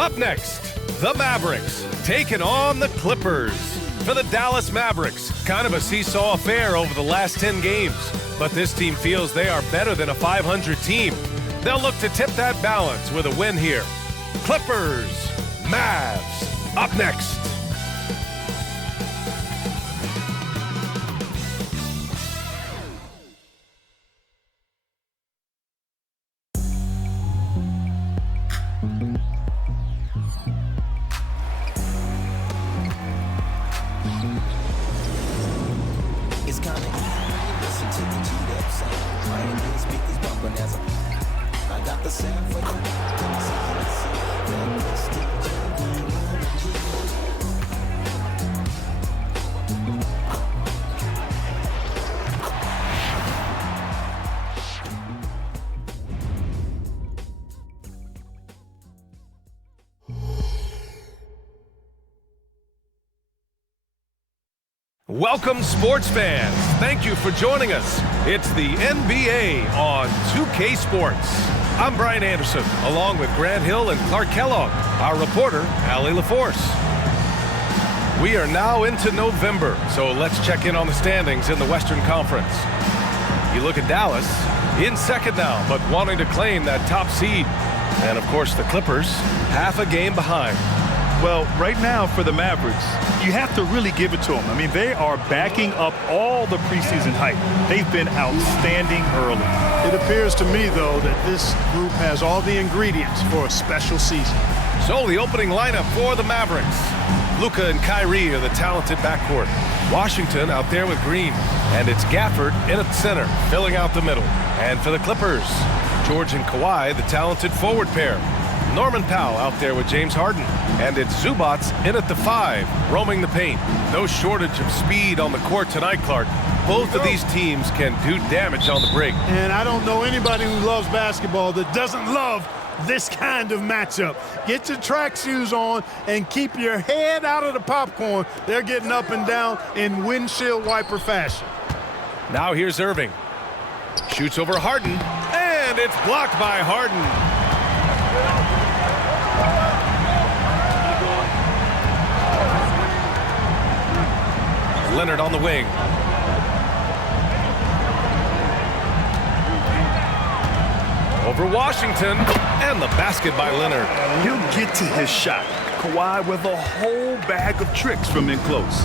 Up next, the Mavericks taking on the Clippers. For the Dallas Mavericks, kind of a seesaw affair over the last 10 games. But this team feels they are better than a 500 team. They'll look to tip that balance with a win here. Clippers, Mavs, up next. Welcome, sports fans. Thank you for joining us. It's the NBA on 2K Sports. I'm Brian Anderson, along with Grant Hill and Clark Kellogg, our reporter, Allie LaForce. We are now into November, so let's check in on the standings in the Western Conference. You look at Dallas, in second now, but wanting to claim that top seed. And, of course, the Clippers, half a game behind. Well, right now for the Mavericks, you have to really give it to them. I mean, they are backing up all the preseason hype. They've been outstanding early. It appears to me, though, that this group has all the ingredients for a special season. So the opening lineup for the Mavericks. Luka and Kyrie are the talented backcourt. Washington out there with Green. And it's Gafford in at center, filling out the middle. And for the Clippers, George and Kawhi, the talented forward pair. Norman Powell out there with James Harden. And it's Zubac in at the 5, roaming the paint. No shortage of speed on the court tonight, Clark. Both of these teams can do damage on the break. And I don't know anybody who loves basketball that doesn't love this kind of matchup. Get your track shoes on and keep your head out of the popcorn. They're getting up and down in windshield wiper fashion. Now here's Irving. Shoots over Harden, and it's blocked by Harden. Leonard on the wing. Over Washington, and the basket by Leonard. He'll get to his shot. Kawhi with a whole bag of tricks from in close.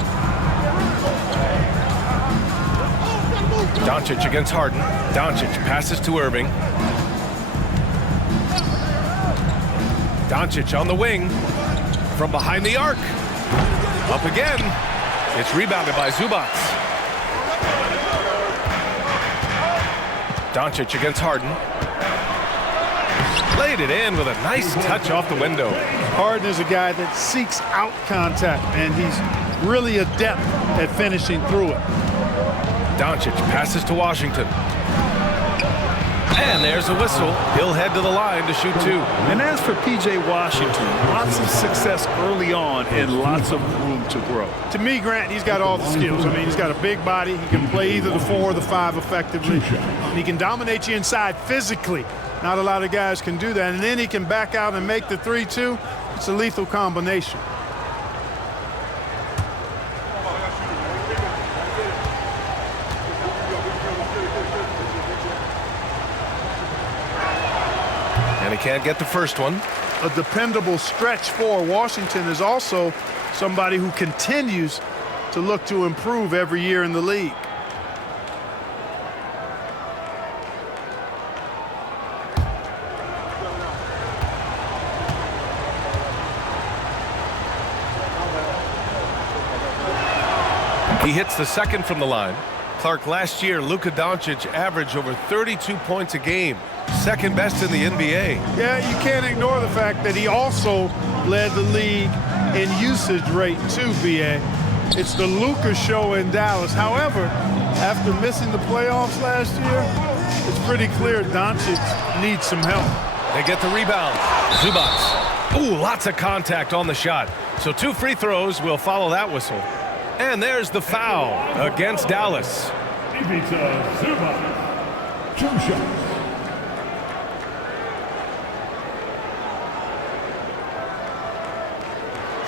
Doncic against Harden. Doncic passes to Irving. Doncic on the wing. From behind the arc. Up again. It's rebounded by Zubac. Doncic against Harden. Laid it in with a nice touch off the window. Harden is a guy that seeks out contact, and he's really adept at finishing through it. Doncic passes to Washington. And there's a whistle. He'll head to the line to shoot 2. And as for P.J. Washington, lots of success early on and lots of room to grow. To me, Grant, he's got all the skills. I mean, he's got a big body. He can play either the 4 or the 5 effectively. And he can dominate you inside physically. Not a lot of guys can do that. And then he can back out and make the 3, too. It's a lethal combination. And he can't get the first one. A dependable stretch for Washington is also somebody who continues to look to improve every year in the league. He hits the second from the line. Clark, last year, Luka Doncic averaged over 32 points a game. Second best in the NBA. Yeah, you can't ignore the fact that he also led the league in usage rate too, B.A. It's the Luka show in Dallas. However, after missing the playoffs last year, it's pretty clear Doncic needs some help. They get the rebound. Zubac. Ooh, lots of contact on the shot. So 2 free throws will follow that whistle. And there's the foul against Dallas. Zubac. 2 shots.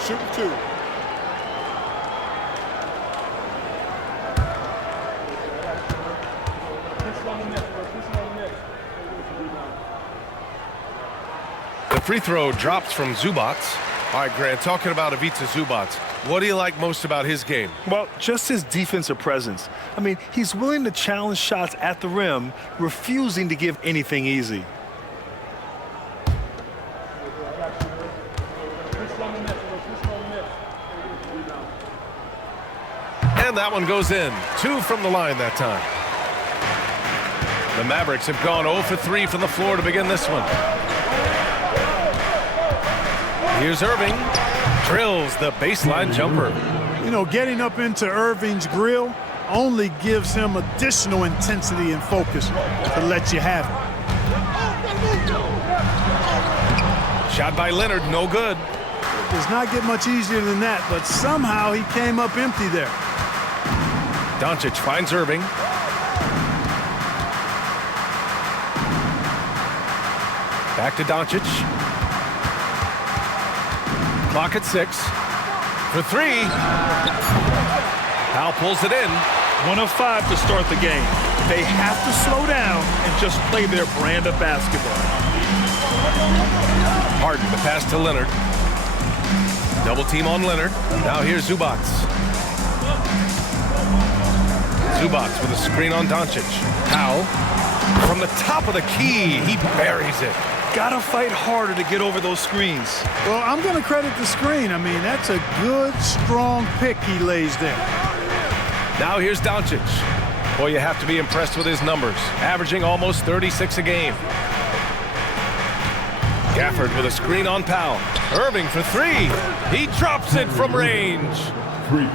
Shoot 2. The free throw drops from Zubac. All right, Grant, talking about Ivica Zubac, what do you like most about his game? Well, just his defensive presence. I mean, he's willing to challenge shots at the rim, refusing to give anything easy. And that one goes in. 2 from the line that time. The Mavericks have gone 0 for 3 from the floor to begin this one. Here's Irving. Drills the baseline jumper. You know, getting up into Irving's grill only gives him additional intensity and focus to let you have it. Shot by Leonard, no good. It does not get much easier than that, but somehow he came up empty there. Doncic finds Irving. Back to Doncic. Clock at 6. For 3. Powell pulls it in. 1 of 5 to start the game. They have to slow down and just play their brand of basketball. Harden, the pass to Leonard. Double team on Leonard. Now here's Zubac. Zubac with a screen on Doncic. Powell from the top of the key. He buries it. Gotta fight harder to get over those screens. Well, I'm going to credit the screen. I mean, that's a good, strong pick he lays there. Now here's Doncic. Boy, you have to be impressed with his numbers. Averaging almost 36 a game. Gafford with a screen on Powell. Irving for 3. He drops it from range.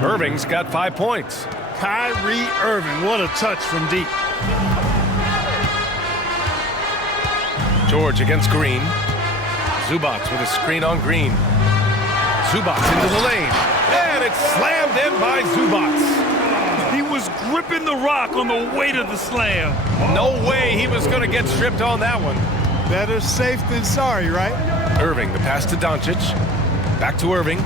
Irving's got 5 points. Kyrie Irving, what a touch from deep. George against Green. Zubac with a screen on Green. Zubac into the lane. And it's slammed in by Zubac. He was gripping the rock on the weight of the slam. No way he was going to get stripped on that one. Better safe than sorry, right? Irving, the pass to Doncic. Back to Irving.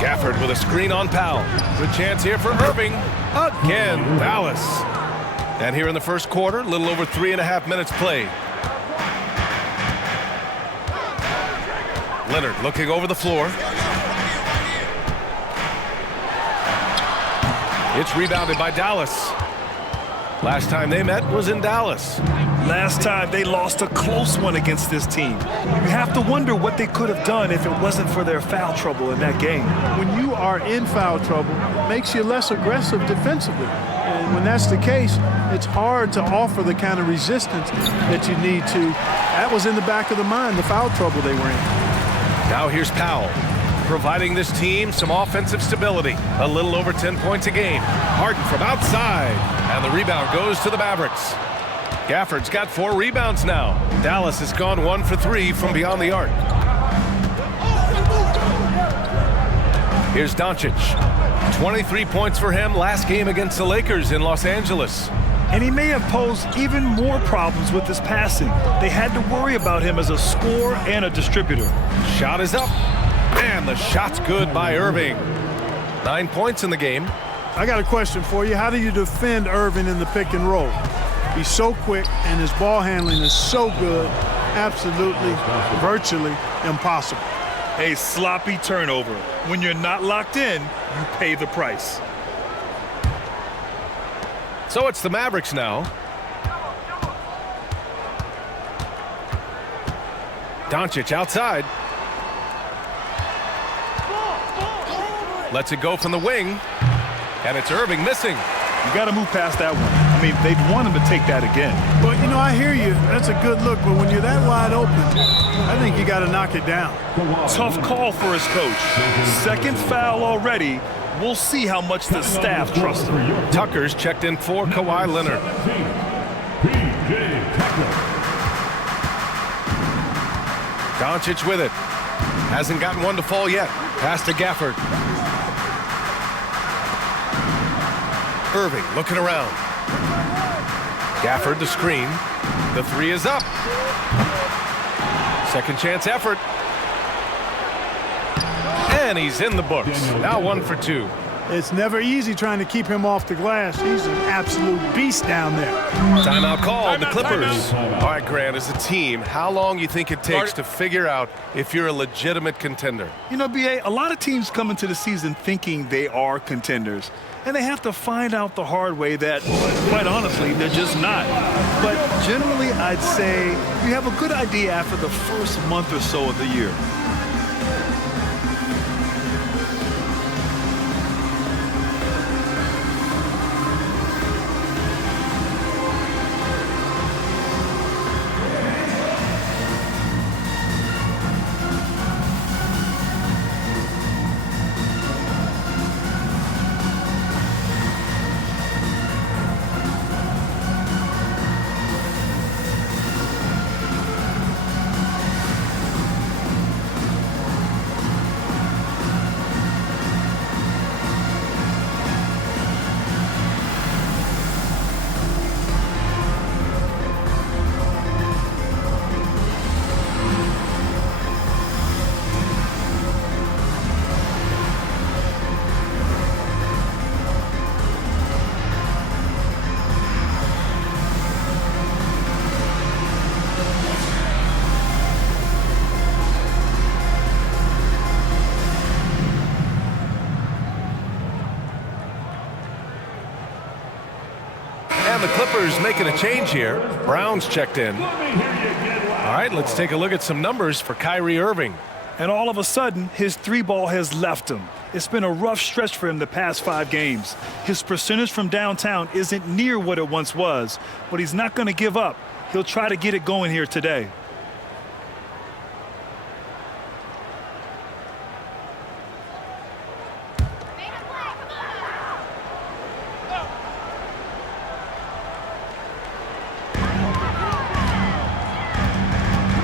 Gafford with a screen on Powell. Good chance here for Irving. Again, Dallas. And here in the first quarter, a little over 3.5 minutes played. Leonard looking over the floor. It's rebounded by Dallas. Last time they met was in Dallas. Last time they lost a close one against this team. You have to wonder what they could have done if it wasn't for their foul trouble in that game. When you are in foul trouble, it makes you less aggressive defensively. And when that's the case, it's hard to offer the kind of resistance that you need to. That was in the back of the mind, the foul trouble they were in. Now here's Powell, providing this team some offensive stability. A little over 10 points a game. Harden from outside, and the rebound goes to the Mavericks. Gafford's got 4 rebounds now. Dallas has gone 1 for 3 from beyond the arc. Here's Doncic. 23 points for him last game against the Lakers in Los Angeles. And he may have posed even more problems with his passing. They had to worry about him as a scorer and a distributor. Shot is up, and the shot's good by Irving. 9 points in the game. I got a question for you. How do you defend Irving in the pick and roll? He's so quick, and his ball handling is so good, absolutely, virtually impossible. A sloppy turnover. When you're not locked in, you pay the price. So it's the Mavericks now. Doncic outside. Lets it go from the wing. And it's Irving missing. You got to move past that one. I mean, they'd want him to take that again. Well, you know, I hear you. That's a good look, but when you're that wide open, I think you got to knock it down. Tough call for his coach. Second foul already. We'll see how much the staff trusts him. Tucker's checked in for Kawhi Leonard. Doncic with it. Hasn't gotten one to fall yet. Pass to Gafford. Irving looking around. Gafford the screen. The 3 is up. Second chance effort. And he's in the books. Now 1 for 2. It's never easy trying to keep him off the glass. He's an absolute beast down there. Timeout called, the Clippers. All right, Grant, as a team, how long you think it takes to figure out if you're a legitimate contender? You know, B.A., a lot of teams come into the season thinking they are contenders. And they have to find out the hard way that, quite honestly, they're just not. But generally, I'd say you have a good idea after the first month or so of the year. And the Clippers making a change here. Brown's checked in. All right, let's take a look at some numbers for Kyrie Irving. And all of a sudden, his three ball has left him. It's been a rough stretch for him the past 5 games. His percentage from downtown isn't near what it once was, but he's not going to give up. He'll try to get it going here today.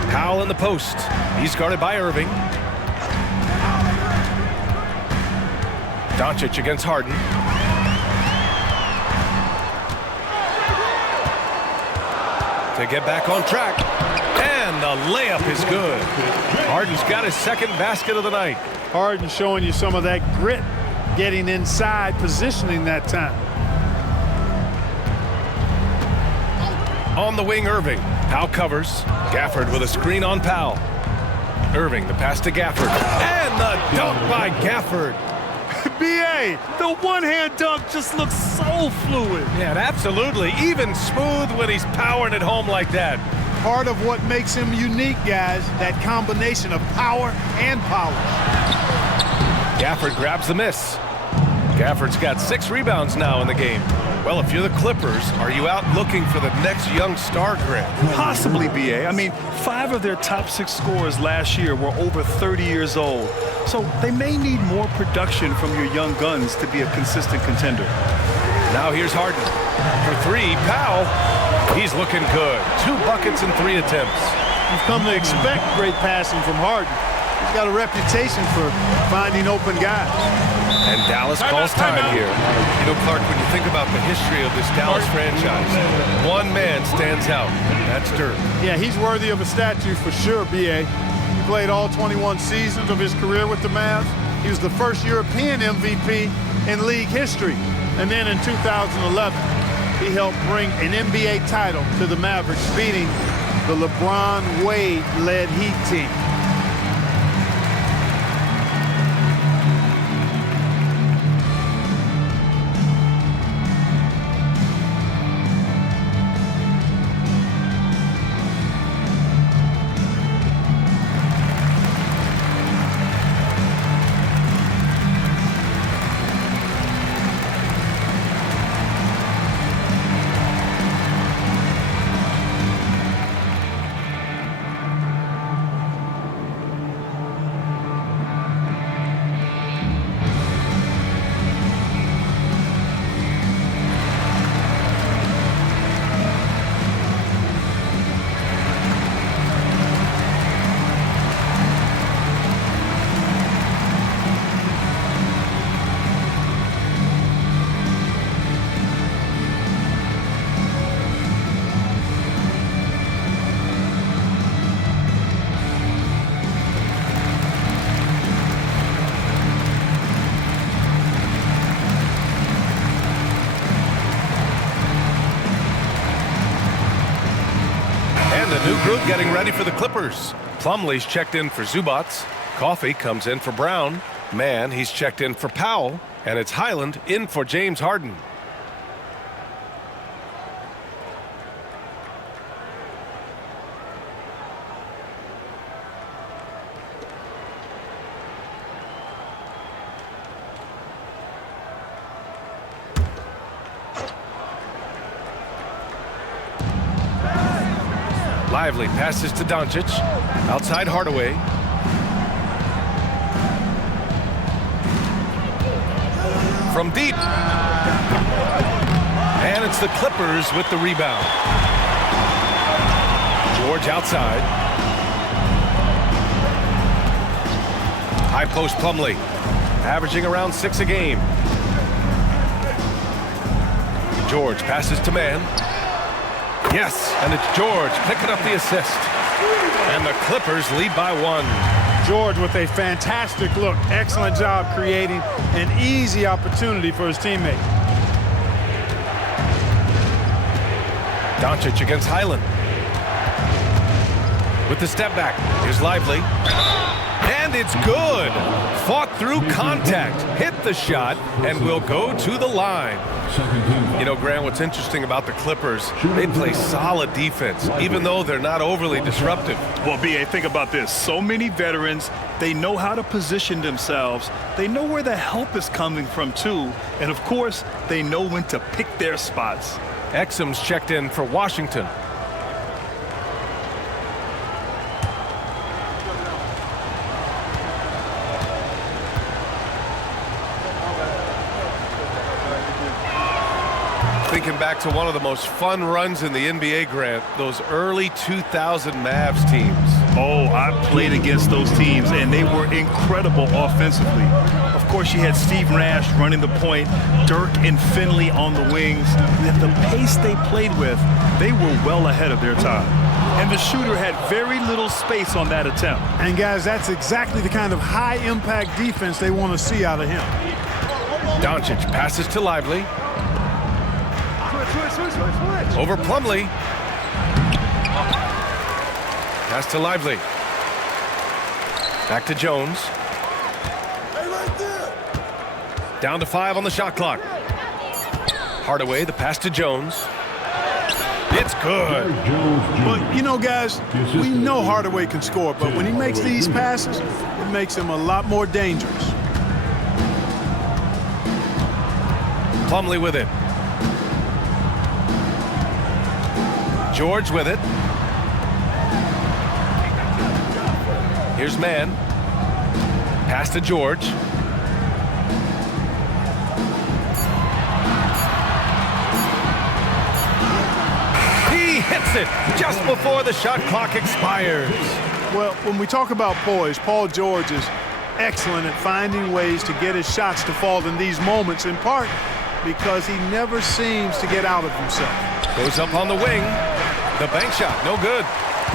Powell in the post. He's guarded by Irving. Doncic against Harden. To get back on track. And the layup is good. Harden's got his second basket of the night. Harden showing you some of that grit, getting inside, positioning that time. On the wing, Irving. Powell covers. Gafford with a screen on Powell. Irving, the pass to Gafford. And the dunk by Gafford. B.A., the one-hand dunk just looks so fluid. Yeah, absolutely. Even smooth when he's powering it home like that. Part of what makes him unique, guys, that combination of power and polish. Gafford grabs the miss. Gafford's got 6 rebounds now in the game. Well, if you're the Clippers, are you out looking for the next young star, Grant? Possibly, B.A. I mean, 5 of their top 6 scorers last year were over 30 years old. So they may need more production from your young guns to be a consistent contender. Now here's Harden. For 3, Powell. He's looking good. 2 buckets and 3 attempts. You've come to expect great passing from Harden. He's got a reputation for finding open guys. And Dallas calls time here. You know, Clark, when you think about the history of this Dallas franchise, one man stands out. That's Dirk. Yeah, he's worthy of a statue for sure, B.A. He played all 21 seasons of his career with the Mavs. He was the first European MVP in league history. And then in 2011, he helped bring an NBA title to the Mavericks, beating the LeBron Wade-led Heat team. crew getting ready for the Clippers. Plumlee's checked in for Zubats. Coffee comes in for Brown. Mann, he's checked in for Powell. And it's Highland in for James Harden. Lively passes to Doncic. Outside Hardaway. From deep. And it's the Clippers with the rebound. George outside. High post Plumlee. Averaging around 6 a game. George passes to Mann. Yes, and it's George picking up the assist. And the Clippers lead by 1. George with a fantastic look. Excellent job creating an easy opportunity for his teammate. Doncic against Highland. With the step back. Here's Lively. And it's good. Fought through contact. Hit the shot and will go to the line. You know, Grant, what's interesting about the Clippers, they play solid defense, even though they're not overly disruptive. Well, B.A., think about this. So many veterans, they know how to position themselves. They know where the help is coming from, too. And, of course, they know when to pick their spots. Exum's checked in for Washington. Thinking back to one of the most fun runs in the NBA, Grant, those early 2000 Mavs teams. Oh, I played against those teams, and they were incredible offensively. Of course, you had Steve Nash running the point, Dirk and Finley on the wings. At the pace they played with, they were well ahead of their time. And the shooter had very little space on that attempt. And, guys, that's exactly the kind of high-impact defense they want to see out of him. Doncic passes to Lively. Over Plumlee. Pass to Lively. Back to Jones. Down to 5 on the shot clock. Hardaway, the pass to Jones. It's good. But, you know, guys, we know Hardaway can score, but when he makes these passes, it makes him a lot more dangerous. Plumlee with it. George with it. Here's Mann. Pass to George. He hits it just before the shot clock expires. Well, when we talk about poise, Paul George is excellent at finding ways to get his shots to fall in these moments, in part because he never seems to get out of himself. Goes up on the wing. The bank shot, no good.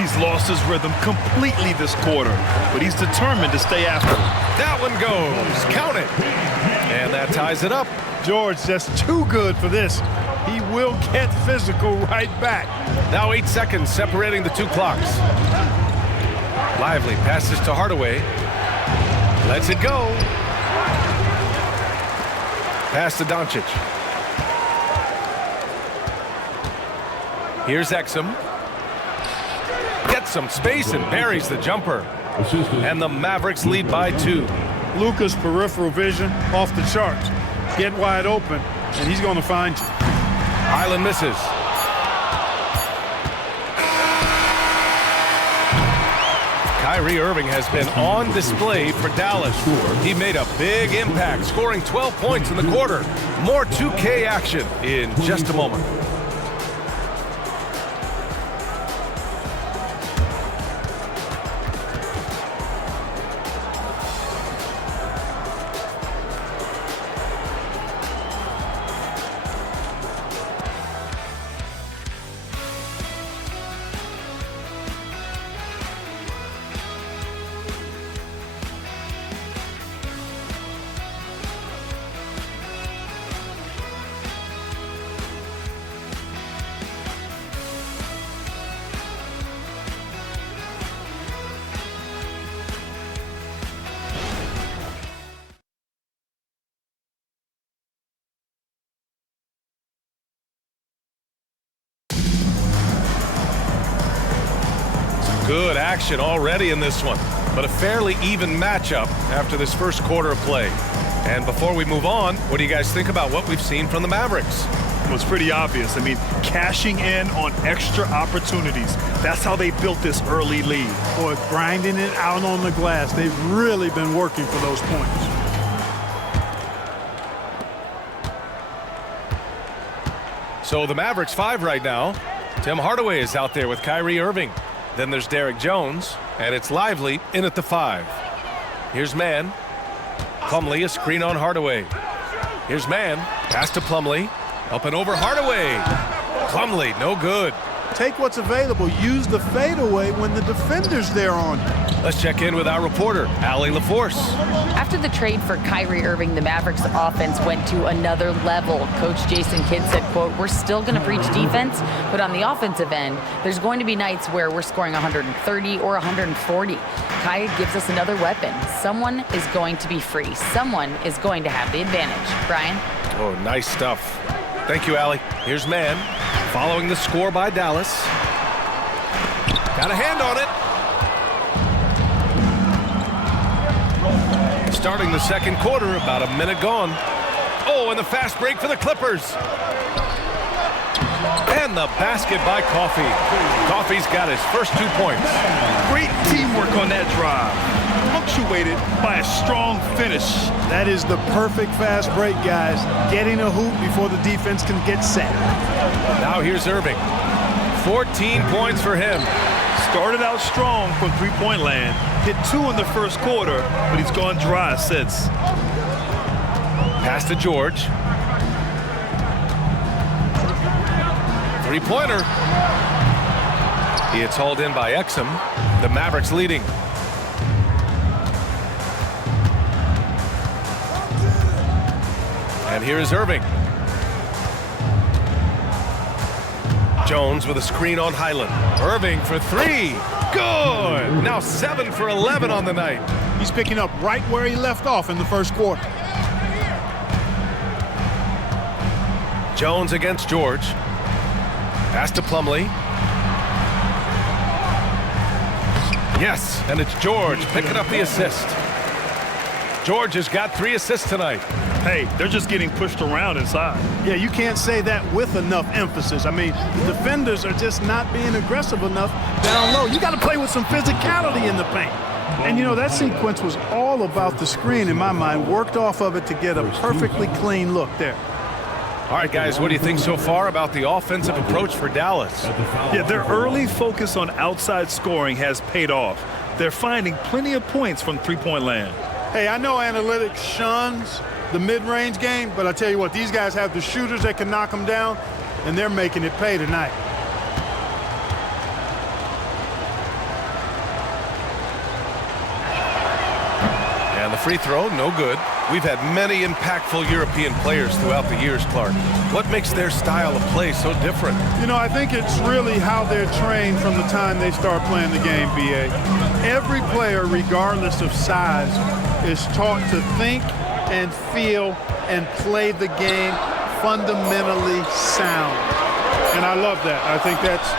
He's lost his rhythm completely this quarter, but he's determined to stay after it. That one goes. Count it. And that ties it up. George just too good for this. He will get physical right back. Now 8 seconds separating the two clocks. Lively passes to Hardaway. Lets it go. Pass to Doncic. Here's Exum. Gets some space and buries the jumper. And the Mavericks lead by 2. Luka's peripheral vision off the charts. Get wide open, and he's going to find you. Highland misses. Kyrie Irving has been on display for Dallas. He made a big impact, scoring 12 points in the quarter. More 2K action in just a moment. Good action already in this one, but a fairly even matchup after this first quarter of play. And before we move on, what do you guys think about what we've seen from the Mavericks? Well, it's pretty obvious. I mean, cashing in on extra opportunities. That's how they built this early lead. Boy, grinding it out on the glass. They've really been working for those points. So the Mavericks 5 right now. Tim Hardaway is out there with Kyrie Irving. Then there's Derek Jones, and it's Lively in at the 5. Here's Mann. Plumlee, a screen on Hardaway. Here's Mann. Pass to Plumlee. Up and over Hardaway. Plumlee, no good. Take what's available. Use the fadeaway when the defender's there on you. Let's check in with our reporter, Allie LaForce. After the trade for Kyrie Irving, the Mavericks offense went to another level. Coach Jason Kidd said, quote, "We're still going to preach defense, but on the offensive end, there's going to be nights where we're scoring 130 or 140. Kai gives us another weapon. Someone is going to be free. Someone is going to have the advantage." Brian? Oh, nice stuff. Thank you, Allie. Here's Mann. Following the score by Dallas. Got a hand on it. Starting the second quarter, about a minute gone. Oh, and the fast break for the Clippers. And the basket by Coffey. Coffey's got his first 2 points. Great teamwork on that drive, punctuated by a strong finish. That is the perfect fast break, guys. Getting a hoop before the defense can get set. Now here's Irving. 14 points for him. Started out strong from three-point land. Hit 2 in the first quarter, but he's gone dry since. Pass to George. Three-pointer. It's hauled in by Exum. The Mavericks leading. And here is Irving. Jones with a screen on Highland. Irving for 3. Good. Now 7 for 11 on the night. He's picking up right where he left off in the first quarter. Jones against George. Pass to Plumlee. Yes, and it's George picking up the assist. George has got 3 assists tonight. Hey, they're just getting pushed around inside. Yeah, you can't say that with enough emphasis. I mean, the defenders are just not being aggressive enough down low. You got to play with some physicality in the paint. And, you know, that sequence was all about the screen in my mind. Worked off of it to get a perfectly clean look there. All right, guys, what do you think so far about the offensive approach for Dallas? Yeah, their early focus on outside scoring has paid off. They're finding plenty of points from three-point land. Hey, I know analytics shuns the mid-range game, but I tell you what, these guys have the shooters that can knock them down, and they're making it pay tonight. And the free throw, no good. We've had many impactful European players throughout the years, Clark. What makes their style of play so different? You know, I think it's really how they're trained from the time they start playing the game, B.A. Every player, regardless of size, is taught to think and feel and play the game fundamentally sound. And I love that. I think that's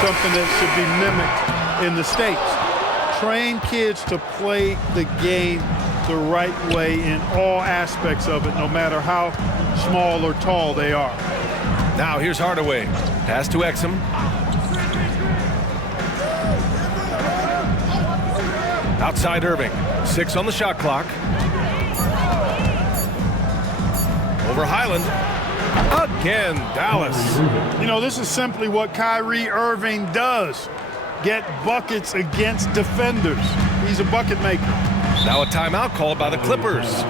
something that should be mimicked in the States. Train kids to play the game the right way in all aspects of it, no matter how small or tall they are. Now here's Hardaway. Pass to Exum. Outside Irving. 6 on the shot clock. Over Highland. Again, Dallas. You know, this is simply what Kyrie Irving does. Get buckets against defenders. He's a bucket maker. Now a timeout called by the Clippers.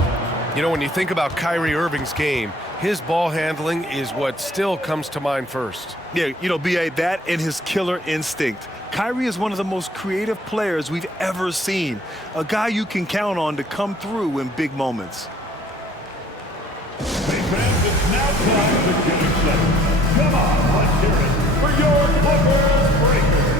You know, when you think about Kyrie Irving's game, his ball handling is what still comes to mind first. Yeah, you know, B.A., that and his killer instinct. Kyrie is one of the most creative players we've ever seen. A guy you can count on to come through in big moments. It's now time for Game 7. Come on, let's hear it for your Clippers Breakers.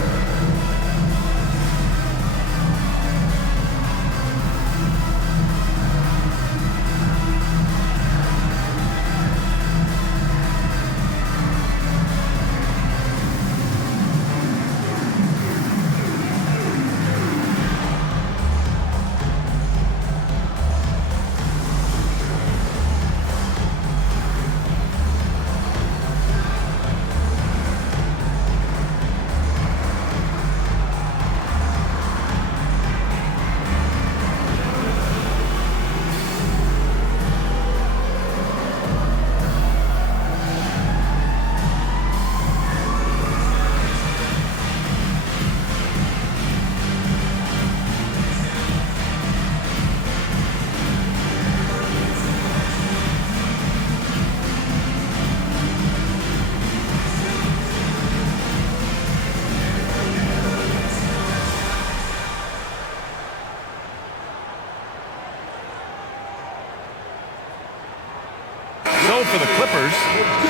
So for the Clippers,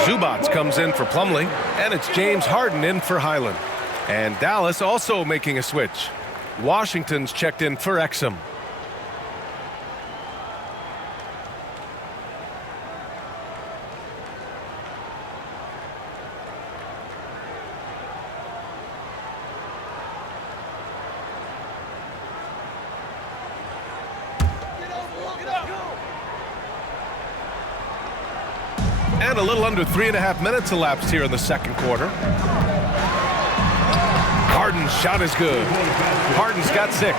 Zubats comes in for Plumlee, and it's James Harden in for Highland. And Dallas also making a switch. Washington's checked in for Exum. And a little under 3.5 minutes elapsed here in the second quarter. Harden's shot is good. Harden's got 6.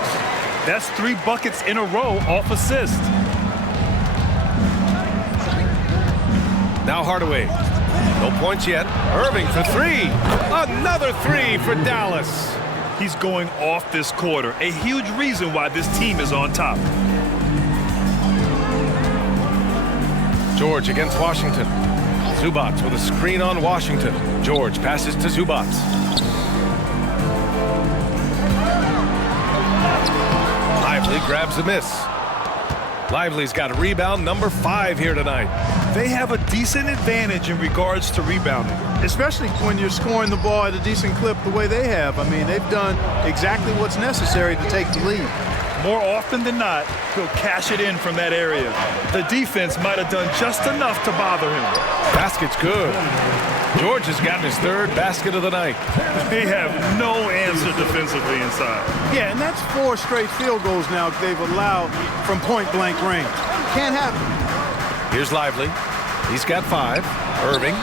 That's 3 buckets in a row off assist. Now Hardaway. No points yet. Irving for 3. Another 3 for Dallas. He's going off this quarter. A huge reason why this team is on top. George against Washington. Zubats with a screen on Washington. George passes to Zubats. Lively grabs a miss. Lively's got a rebound number 5 here tonight. They have a decent advantage in regards to rebounding. Especially when you're scoring the ball at a decent clip the way they have. I mean, they've done exactly what's necessary to take the lead. More often than not, he'll cash it in from that area. The defense might have done just enough to bother him. Basket's good. George has gotten his 3rd basket of the night. They have no answer defensively inside. Yeah, and that's 4 straight field goals now they've allowed from point-blank range. Can't happen. Here's Lively. He's got 5. Irving.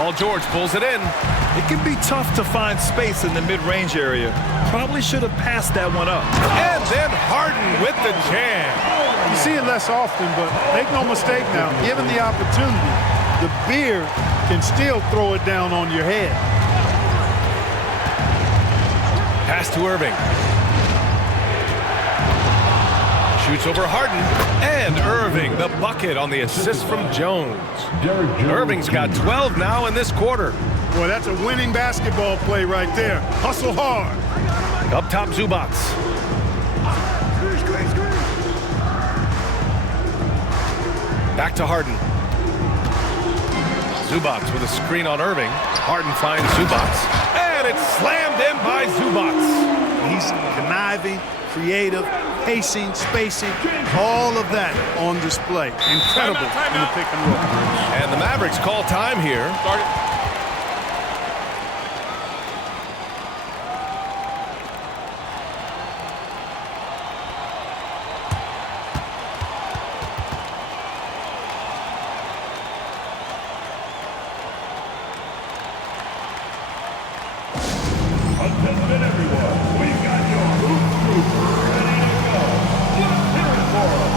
Paul George pulls it in. It can be tough to find space in the mid-range area. Probably should have passed that one up. And then Harden with the jam. You see it less often, but make no mistake now, given the opportunity, the beard can still throw it down on your head. Pass to Irving. Shoots over Harden. And Irving, the bucket on the assist from Jones. Irving's got 12 now in this quarter. Boy, that's a winning basketball play right there. Hustle hard. Up top, Zubats. Back to Harden. Zubats with a screen on Irving. Harden finds Zubats. And it's slammed in by Zubats. He's conniving, creative, pacing, spacing, all of that on display. Incredible in the pick and roll. And the Mavericks call time here. Attention everyone, we've got your hoop troopers ready to go. Let's hear it for 'em.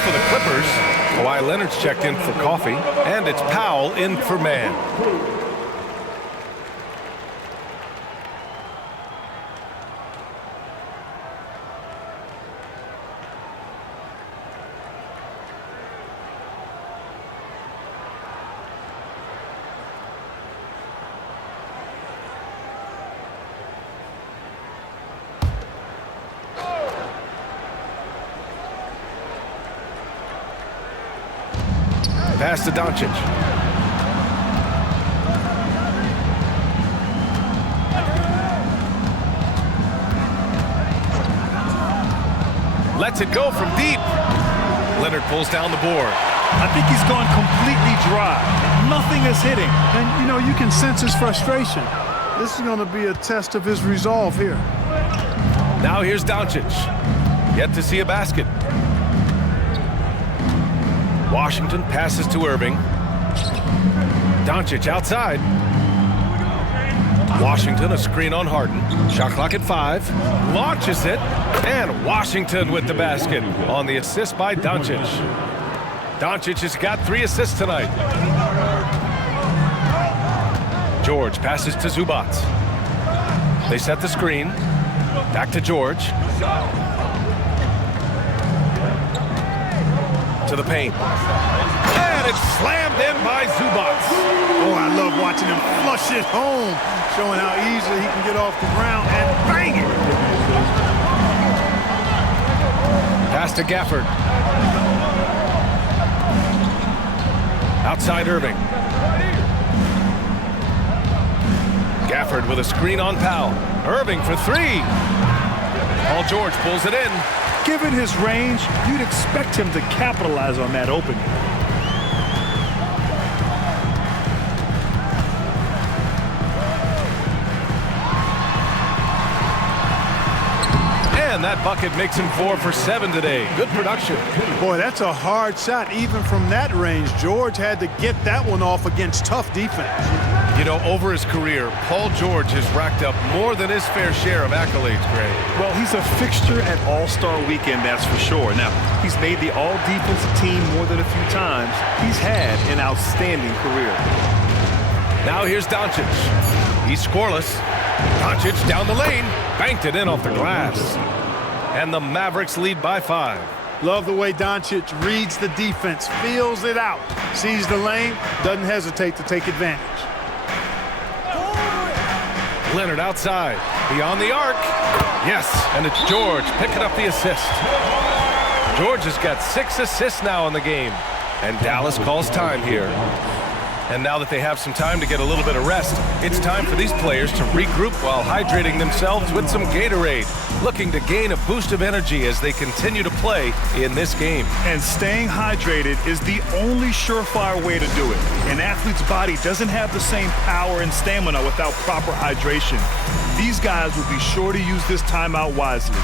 For the Clippers, Kawhi Leonard's checked in for coffee, and it's Powell in for man. Pass to Doncic. lets it go from deep. Leonard pulls down the board. I think he's gone completely dry. Nothing is hitting. And, you know, you can sense his frustration. This is going to be a test of his resolve here. Now here's Doncic. Yet to see a basket. Washington passes to Irving. Doncic outside. Washington, a screen on Harden. Shot clock at 5. Launches it. And Washington with the basket on the assist by Doncic. Doncic has got 3 assists tonight. George passes to Zubac. They set the screen. Back to George. To the paint. And it's slammed in by Zubac. Oh, I love watching him flush it home, showing how easily he can get off the ground and bang it. Pass to Gafford. Outside Irving. Gafford with a screen on Powell. Irving for 3. Paul George pulls it in. Given his range, you'd expect him to capitalize on that opening. And that bucket makes him 4 for 7 today. Good production. Boy, that's a hard shot even from that range. George had to get that one off against tough defense. You know, over his career, Paul George has racked up more than his fair share of accolades, Greg. Well, he's a fixture at All-Star Weekend, that's for sure. Now, he's made the All-Defensive team more than a few times. He's had an outstanding career. Now here's Doncic. He's scoreless. Doncic down the lane. Banked it in off the glass. And the Mavericks lead by 5. Love the way Doncic reads the defense, feels it out, sees the lane, doesn't hesitate to take advantage. Leonard outside. Beyond the arc. Yes, and it's George picking up the assist. George has got 6 assists now in the game. And Dallas calls time here. And now that they have some time to get a little bit of rest, it's time for these players to regroup while hydrating themselves with some Gatorade, looking to gain a boost of energy as they continue to play in this game. And staying hydrated is the only surefire way to do it. An athlete's body doesn't have the same power and stamina without proper hydration. These guys will be sure to use this timeout wisely.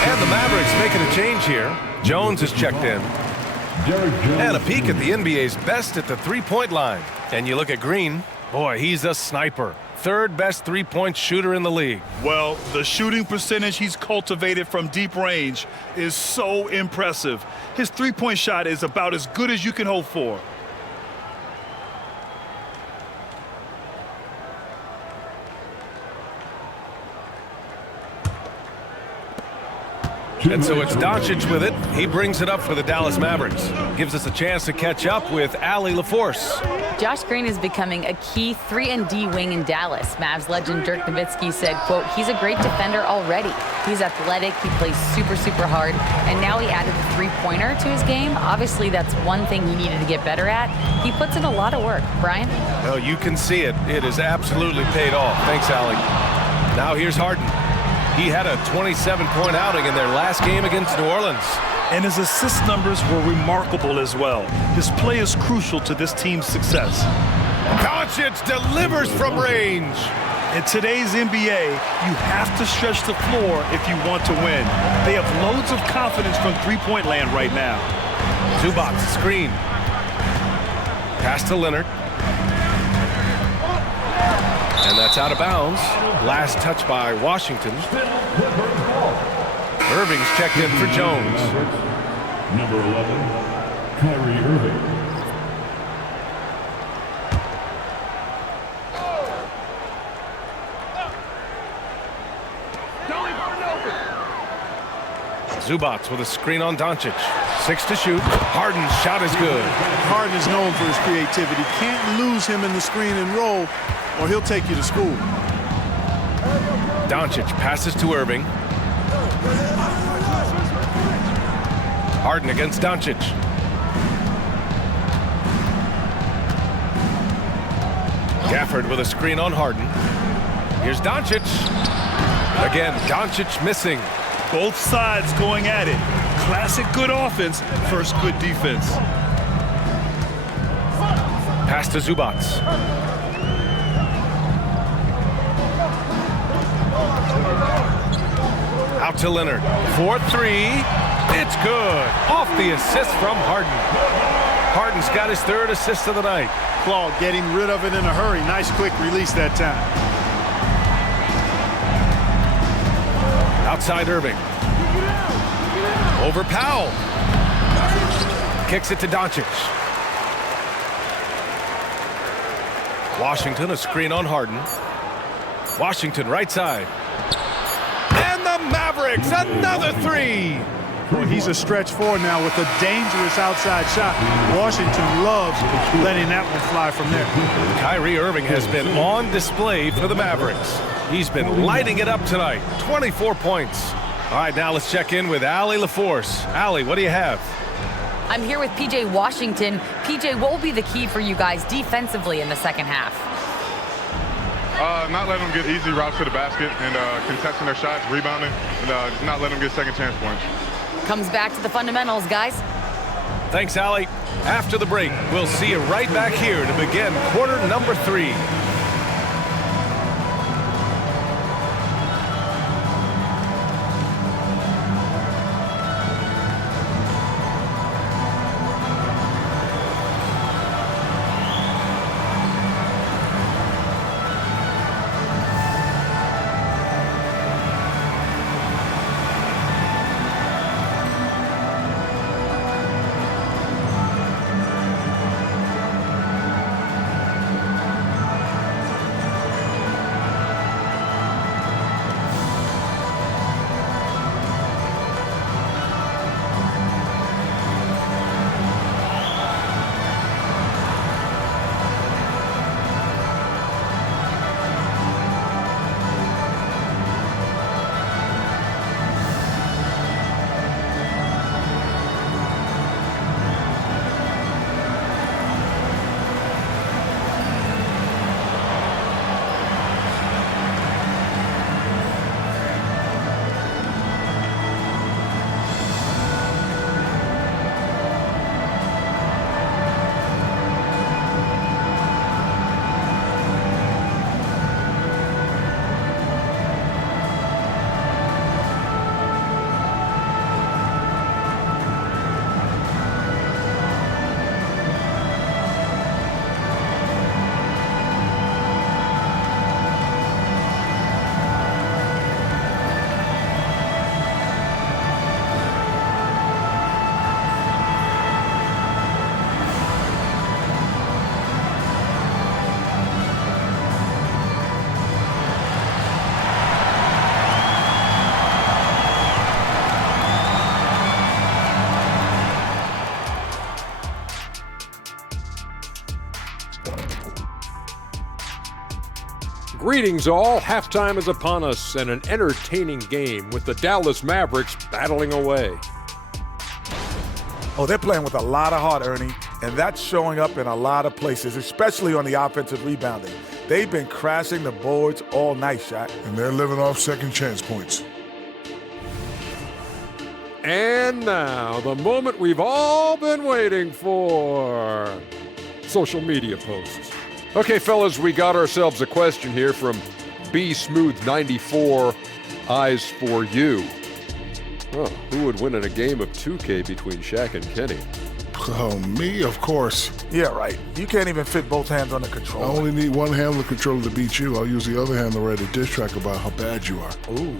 And the Mavericks making a change here. Jones is checked in. And a peek at the NBA's best at the three-point line. And you look at Green, boy, he's a sniper. 3rd best three-point shooter in the league. Well, the shooting percentage he's cultivated from deep range is so impressive. His three-point shot is about as good as you can hope for. And so it's Doncic with it. He brings it up for the Dallas Mavericks. Gives us a chance to catch up with Allie LaForce. Josh Green is becoming a key 3-and-D wing in Dallas. Mavs legend Dirk Nowitzki said, quote, he's a great defender already. He's athletic, he plays super, super hard, and now he added the three-pointer to his game. Obviously, that's one thing he needed to get better at. He puts in a lot of work. Brian? Well, you can see it. It has absolutely paid off. Thanks, Allie. Now here's Harden. He had a 27-point outing in their last game against New Orleans. And his assist numbers were remarkable as well. His play is crucial to this team's success. Doncic delivers from range. In today's NBA, you have to stretch the floor if you want to win. They have loads of confidence from three-point land right now. Zubac screen. Pass to Leonard. And that's out of bounds. Last touch by Washington. Irving's checked in for Jones. Number 11, Kyrie Irving. Zubac with a screen on Doncic. 6 to shoot. Harden's shot is good. Harden is known for his creativity. Can't lose him in the screen and roll, or he'll take you to school. Doncic passes to Irving. Harden against Doncic. Gafford with a screen on Harden. Here's Doncic. Again, Doncic missing. Both sides going at it. Classic good offense, first good defense. Pass to Zubac. Out to Leonard. 4-3. It's good. Off the assist from Harden. Harden's got his 3rd assist of the night. Claude getting rid of it in a hurry. Nice quick release that time. Outside Irving. Over Powell. Kicks it to Doncic. Washington, a screen on Harden. Washington, right side. And the Mavericks, another 3. Well, he's a stretch 4 now with a dangerous outside shot. Washington loves letting that one fly from there. Kyrie Irving has been on display for the Mavericks. He's been lighting it up tonight. 24 points. All right, now let's check in with Allie LaForce. Allie, what do you have? I'm here with PJ Washington. PJ, what will be the key for you guys defensively in the second half? Not letting them get easy routes to the basket and contesting their shots, rebounding, and not letting them get second chance points. Comes back to the fundamentals, guys. Thanks, Allie. After the break, we'll see you right back here to begin quarter number 3. Greetings all, halftime is upon us and an entertaining game with the Dallas Mavericks battling away. Oh, they're playing with a lot of heart, Ernie, and that's showing up in a lot of places, especially on the offensive rebounding. They've been crashing the boards all night, Shaq. And they're living off second chance points. And now, the moment we've all been waiting for. Social media posts. Okay, fellas, we got ourselves a question here from B Smooth 94. Eyes for you. Oh, who would win in a game of 2K between Shaq and Kenny? Oh, me? Of course. Yeah, right. You can't even fit both hands on the I controller. only need one hand on the controller to beat you. I'll use the other hand to write a diss track about how bad you are. Ooh.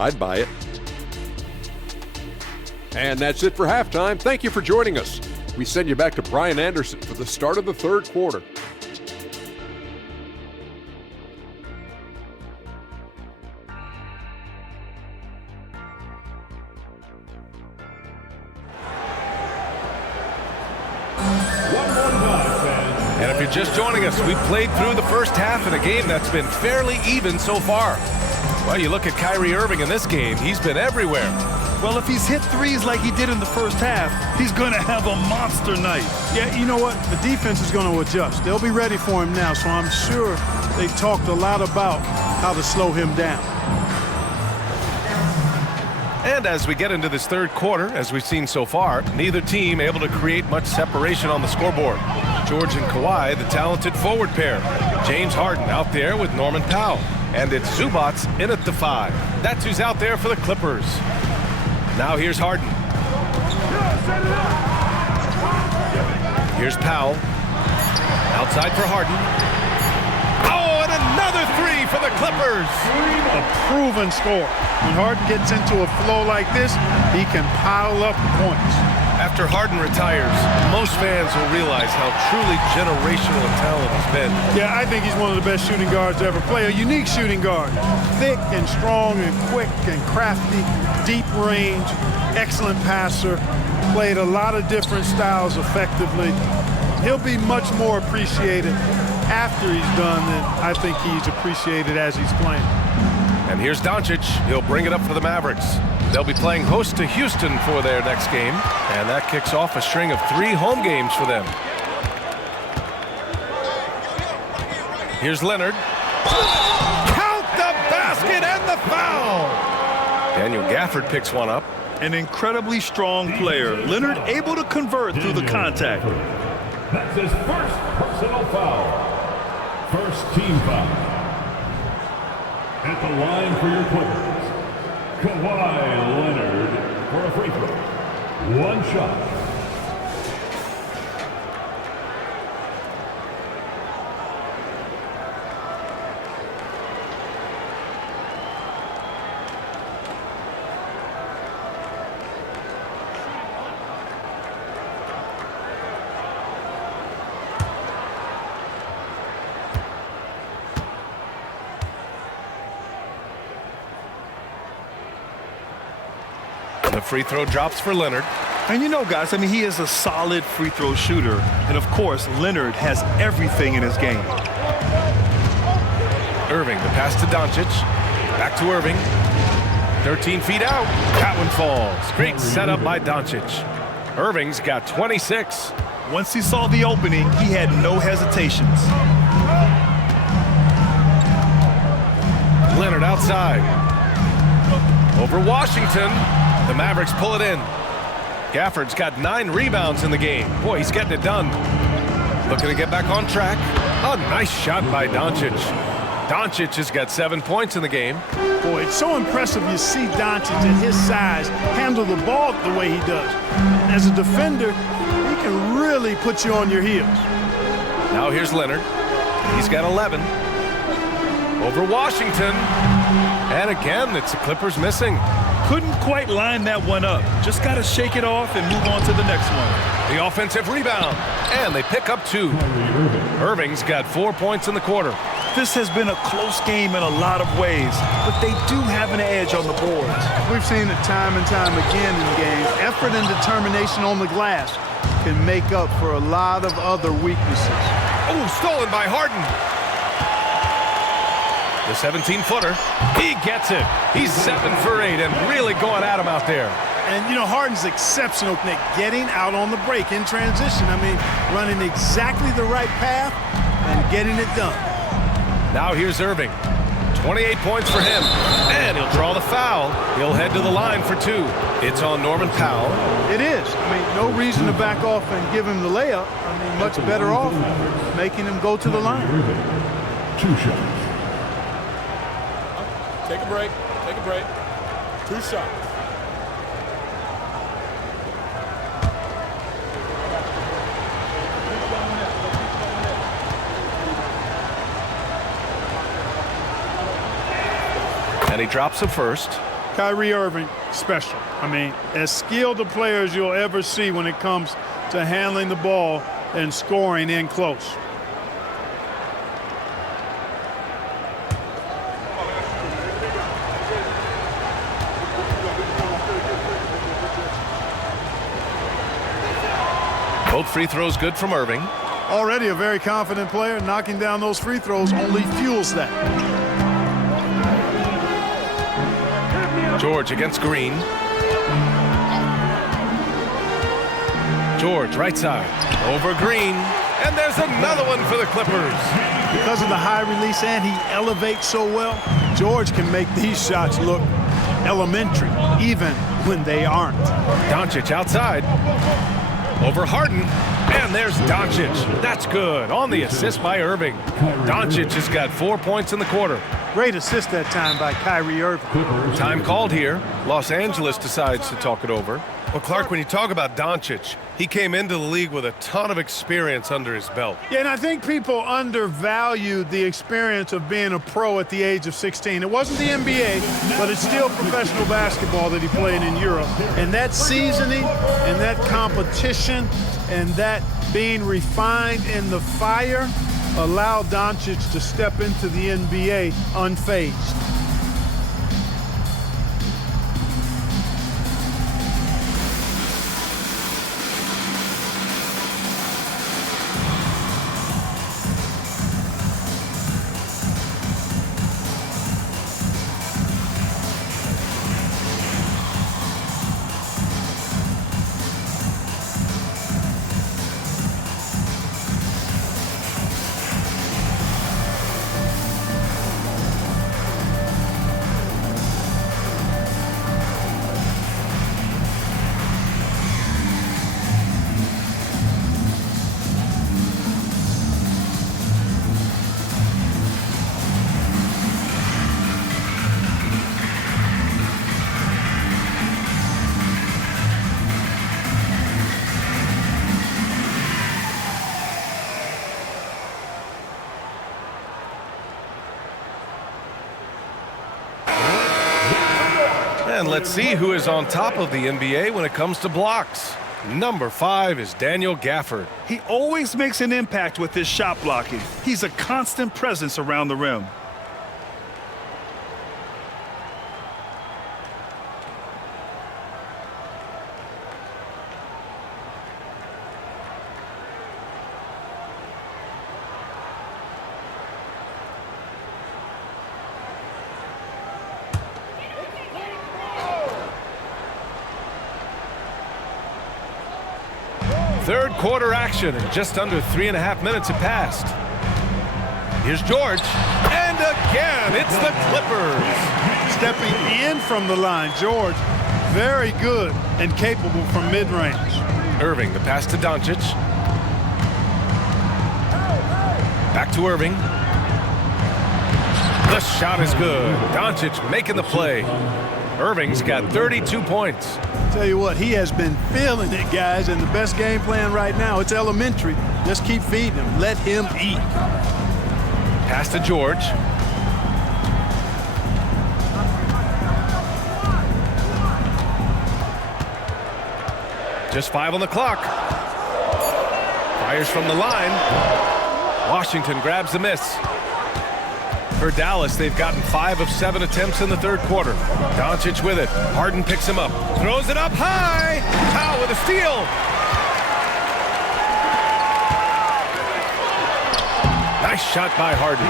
I'd buy it. And that's it for halftime. Thank you for joining us. We send you back to Brian Anderson for the start of the third quarter. And if you're just joining us, we've played through the first half in a game that's been fairly even so far. Well, you look at Kyrie Irving in this game, he's been everywhere. Well, if he's hit threes like he did in the first half, he's going to have a monster night. Yeah, you know what? The defense is going to adjust. They'll be ready for him now, so I'm sure they talked a lot about how to slow him down. And as we get into this third quarter, as we've seen so far, neither team able to create much separation on the scoreboard. George and Kawhi, the talented forward pair. James Harden out there with Norman Powell. And it's Zubats in at the 5. That's who's out there for the Clippers. Now here's Harden. Here's Powell. Outside for Harden. Oh, and another 3 for the Clippers. A proven scorer. When Harden gets into a flow like this, he can pile up points. After Harden retires, most fans will realize how truly generational a talent he's been. Yeah, I think he's one of the best shooting guards to ever play. A unique shooting guard. Thick and strong and quick and crafty, deep range, excellent passer. Played a lot of different styles effectively. He'll be much more appreciated after he's done than I think he's appreciated as he's playing. And here's Doncic. He'll bring it up for the Mavericks. They'll be playing host to Houston for their next game, and that kicks off a string of 3 home games for them. Here's Leonard. Count the basket and the foul! Daniel Gafford picks one up. An incredibly strong player. Leonard able to convert through the contact. That's his first personal foul. First team foul. At the line for your Clippers, Kawhi Leonard for a free throw. One shot. The free throw drops for Leonard. And you know, guys, I mean, he is a solid free throw shooter. And, of course, Leonard has everything in his game. Irving, the pass to Doncic. Back to Irving. 13 feet out. That one falls. Great setup by Doncic. Irving's got 26. Once he saw the opening, he had no hesitations. Leonard outside. Over Washington. The Mavericks pull it in. Gafford's got 9 rebounds in the game. Boy, he's getting it done. Looking to get back on track. A nice shot by Doncic. Doncic has got 7 points in the game. Boy, it's so impressive you see Doncic at his size handle the ball the way he does. As a defender, he can really put you on your heels. Now here's Leonard. He's got 11. Over Washington. And again, it's the Clippers missing. Couldn't quite line that one up. Just got to shake it off and move on to the next one. The offensive rebound. And they pick up 2. Irving's got 4 points in the quarter. This has been a close game in a lot of ways, but they do have an edge on the boards. We've seen it time and time again in games. Effort and determination on the glass can make up for a lot of other weaknesses. Oh, stolen by Harden. The 17-footer, he gets it. He's 7 for 8 and really going at him out there. And, you know, Harden's exceptional at getting out on the break in transition. I mean, running exactly the right path and getting it done. Now here's Irving. 28 points for him. And he'll draw the foul. He'll head to the line for 2. It's on Norman Powell. It is. I mean, no reason to back off and give him the layup. I mean, much better off making him go to the line. 2 shots. Take a break. Take a break. 2 shots. And he drops the first. Kyrie Irving, special. I mean, as skilled a player as you'll ever see when it comes to handling the ball and scoring in close. Both free throws good from Irving. Already a very confident player. Knocking down those free throws only fuels that. George against Green. George, right side, over Green. And there's another one for the Clippers. Because of the high release and he elevates so well, George can make these shots look elementary, even when they aren't. Doncic outside. Over Harden. And there's Doncic. That's good. On the assist by Irving. Doncic has got 4 points in the quarter. Great assist that time by Kyrie Irving. Time called here. Los Angeles decides to talk it over. Well, Clark, when you talk about Doncic, he came into the league with a ton of experience under his belt. Yeah, and I think people undervalued the experience of being a pro at the age of 16. It wasn't the NBA, but it's still professional basketball that he played in Europe. And that seasoning and that competition and that being refined in the fire allowed Doncic to step into the NBA unfazed. And let's see who is on top of the NBA when it comes to blocks. Number 5 is Daniel Gafford. He always makes an impact with his shot blocking. He's a constant presence around the rim. Third quarter action, and just under 3.5 minutes have passed. Here's George, and again, it's the Clippers. Stepping in from the line, George, very good and capable from mid-range. Irving, the pass to Doncic. Back to Irving. The shot is good. Doncic making the play. Irving's got 32 points. Tell you what, he has been feeling it, guys, and the best game plan right now, it's elementary. Just keep feeding him. Let him eat. Pass to George. Just 5 on the clock. Fires from the line. Washington grabs the miss. For Dallas, they've gotten 5 of 7 attempts in the third quarter. Doncic with it. Harden picks him up. Throws it up high. Powell with a steal. Nice shot by Harden.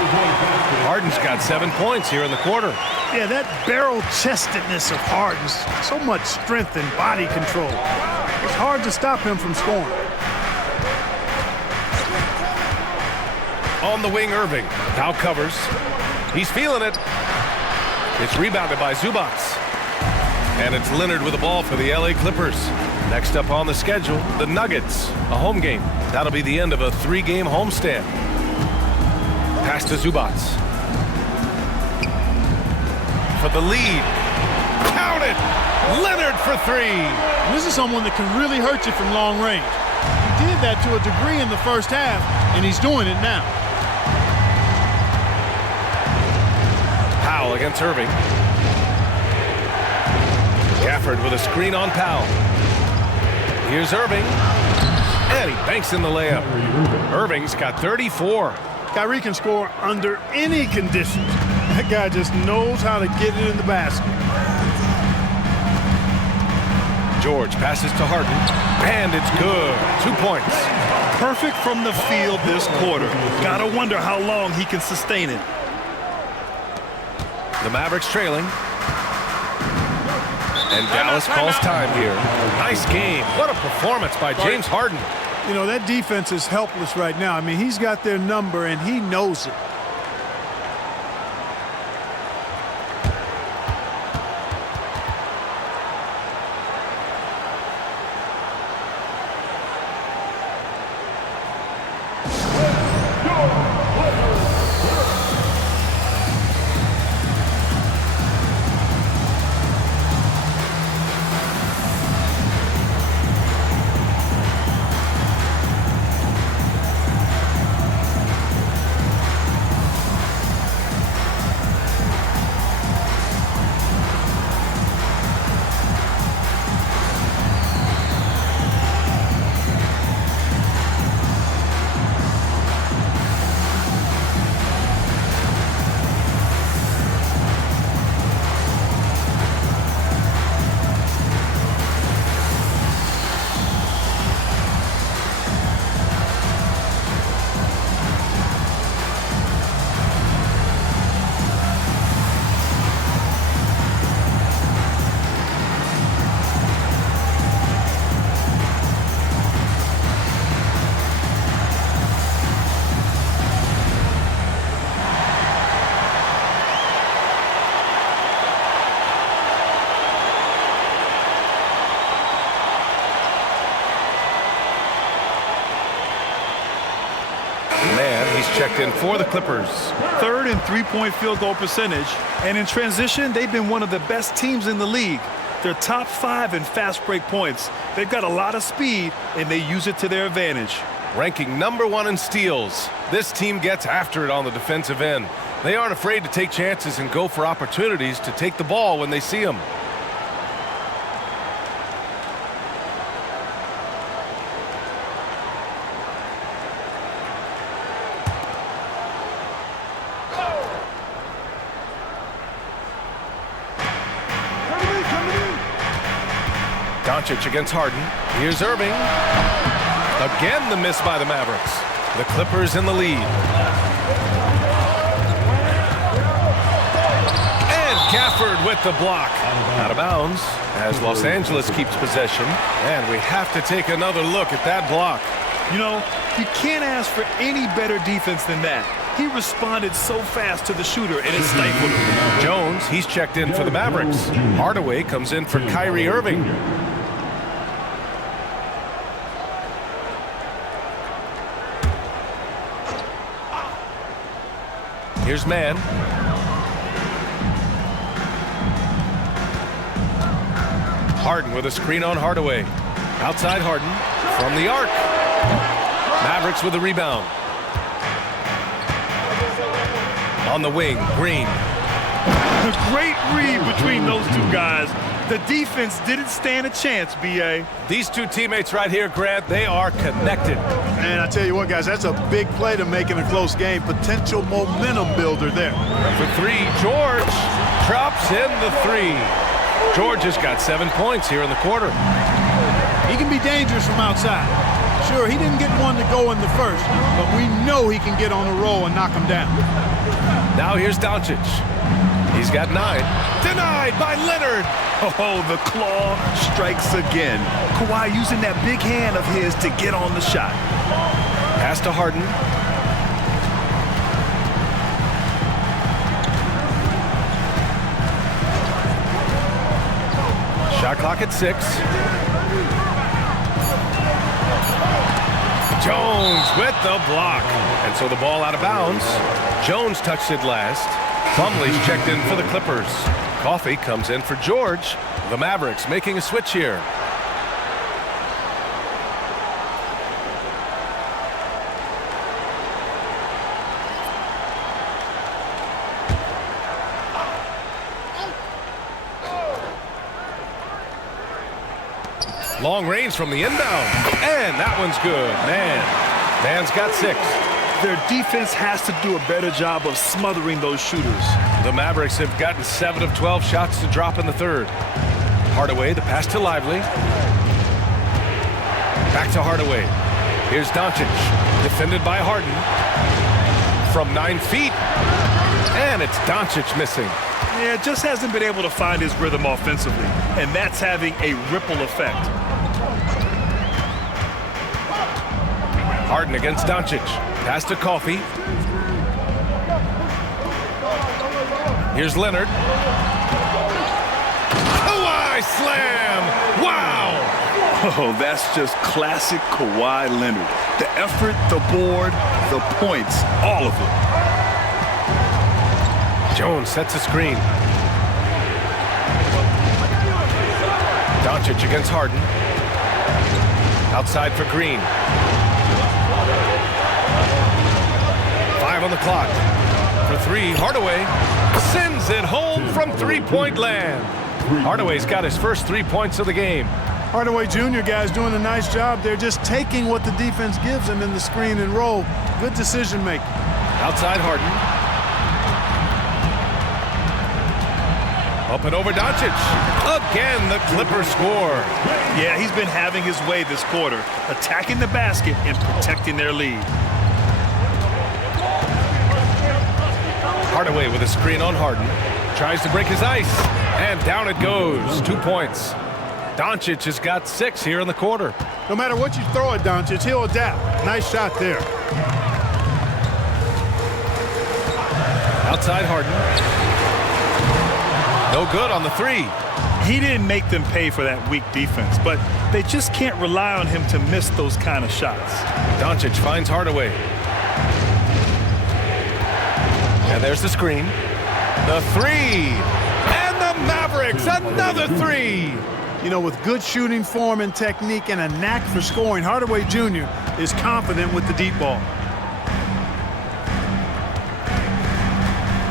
Harden's got 7 points here in the quarter. Yeah, that barrel-chestedness of Harden, so much strength and body control. It's hard to stop him from scoring. On the wing, Irving. Powell covers. He's feeling it. It's rebounded by Zubats. And it's Leonard with the ball for the LA Clippers. Next up on the schedule, the Nuggets, a home game. That'll be the end of a 3-game homestand. Pass to Zubats. For the lead. Count it! Leonard for 3. This is someone that can really hurt you from long range. He did that to a degree in the first half, and he's doing it now. Powell against Irving. Gafford with a screen on Powell. Here's Irving. And he banks in the layup. Irving's got 34. Kyrie can score under any conditions. That guy just knows how to get it in the basket. George passes to Harden. And it's good. 2 points. Perfect from the field this quarter. Gotta wonder how long he can sustain it. The Mavericks trailing. And Dallas calls time here. Nice game. What a performance by James Harden. You know, that defense is helpless right now. I mean, he's got their number, and he knows it. Checked in for the Clippers. Third in three-point field goal percentage. And in transition, they've been one of the best teams in the league. They're top 5 in fast break points. They've got a lot of speed, and they use it to their advantage. Ranking #1 in steals. This team gets after it on the defensive end. They aren't afraid to take chances and go for opportunities to take the ball when they see them. Doncic against Harden. Here's Irving. Again, the miss by the Mavericks. The Clippers in the lead. And Gafford with the block. Out of bounds as Los Angeles keeps possession. And we have to take another look at that block. You know, you can't ask for any better defense than that. He responded so fast to the shooter, and it stifled him. Jones, he's checked in for the Mavericks. Hardaway comes in for Kyrie Irving. Here's Mann. Harden with a screen on Hardaway. Outside Harden from the arc. Mavericks with a rebound. On the wing, Green. A great read between those two guys. The defense didn't stand a chance, B.A. These two teammates right here, Grant, they are connected. And I tell you what, guys, that's a big play to make in a close game. Potential momentum builder there. For 3, George drops in the 3. George has got 7 points here in the quarter. He can be dangerous from outside. Sure, he didn't get one to go in the first, but we know he can get on a roll and knock him down. Now here's Doncic. He's got 9. Denied by Leonard. Oh, the claw strikes again. Kawhi using that big hand of his to get on the shot. Pass to Harden. Shot clock at 6. Jones with the block. And so the ball out of bounds. Jones touched it last. Plumlee's checked in for the Clippers. Coffey comes in for George. The Mavericks making a switch here. Long range from the inbound. And that one's good. Man's got 6. Their defense has to do a better job of smothering those shooters. The Mavericks have gotten 7 of 12 shots to drop in the third. Hardaway, the pass to Lively. Back to Hardaway. Here's Doncic, defended by Harden. From 9 feet. And it's Doncic missing. Yeah, just hasn't been able to find his rhythm offensively, and that's having a ripple effect. Harden against Doncic. Pass to Coffey. Here's Leonard. Kawhi slam! Wow! Oh, that's just classic Kawhi Leonard. The effort, the board, the points, all of it. Jones sets a screen. Doncic against Harden. Outside for Green. 5 on the clock. For 3, Hardaway sends it home from three-point land. Hardaway's got his first 3 points of the game. Hardaway Jr., guys, doing a nice job. They're just taking what the defense gives them in the screen and roll. Good decision making. Outside Harden. Up and over Doncic. Again, the Clippers score. Yeah, he's been having his way this quarter, attacking the basket and protecting their lead. Hardaway with a screen on Harden. Tries to break his ice. And down it goes. 2 points. Doncic has got 6 here in the quarter. No matter what you throw at Doncic, he'll adapt. Nice shot there. Outside Harden. No good on the 3. He didn't make them pay for that weak defense, but they just can't rely on him to miss those kind of shots. Doncic finds Hardaway. And there's the screen. The 3. And the Mavericks, another 3. You know, with good shooting form and technique and a knack for scoring, Hardaway Jr. is confident with the deep ball.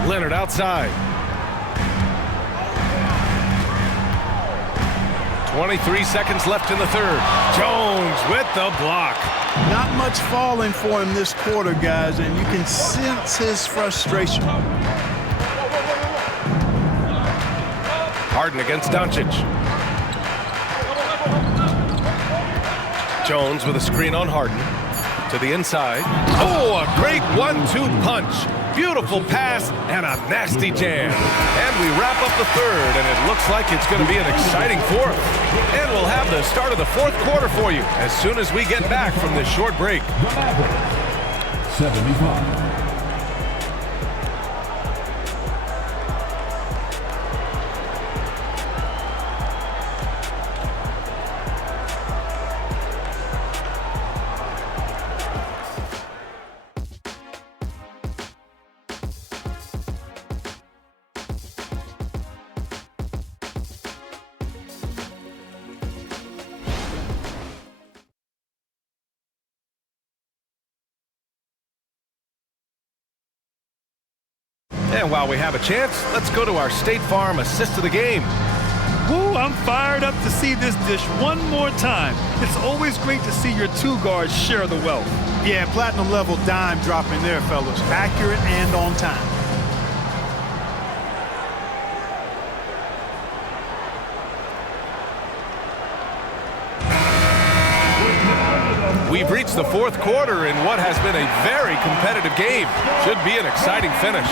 Leonard outside. 23 seconds left in the third. Jones with the block. Not much falling for him this quarter, guys, and you can sense his frustration. Harden against Doncic. Jones with a screen on Harden. To the inside. Oh, a great 1-2 punch. Beautiful pass and a nasty jam. And we wrap up the third, and it looks like it's going to be an exciting fourth. And we'll have the start of the fourth quarter for you as soon as we get back from this short break. 75. And while we have a chance, let's go to our State Farm assist of the game. Woo, I'm fired up to see this dish one more time. It's always great to see your 2 guards share the wealth. Yeah, platinum level dime dropping there, fellas. Accurate and on time. We've reached the fourth quarter in what has been a very competitive game. Should be an exciting finish.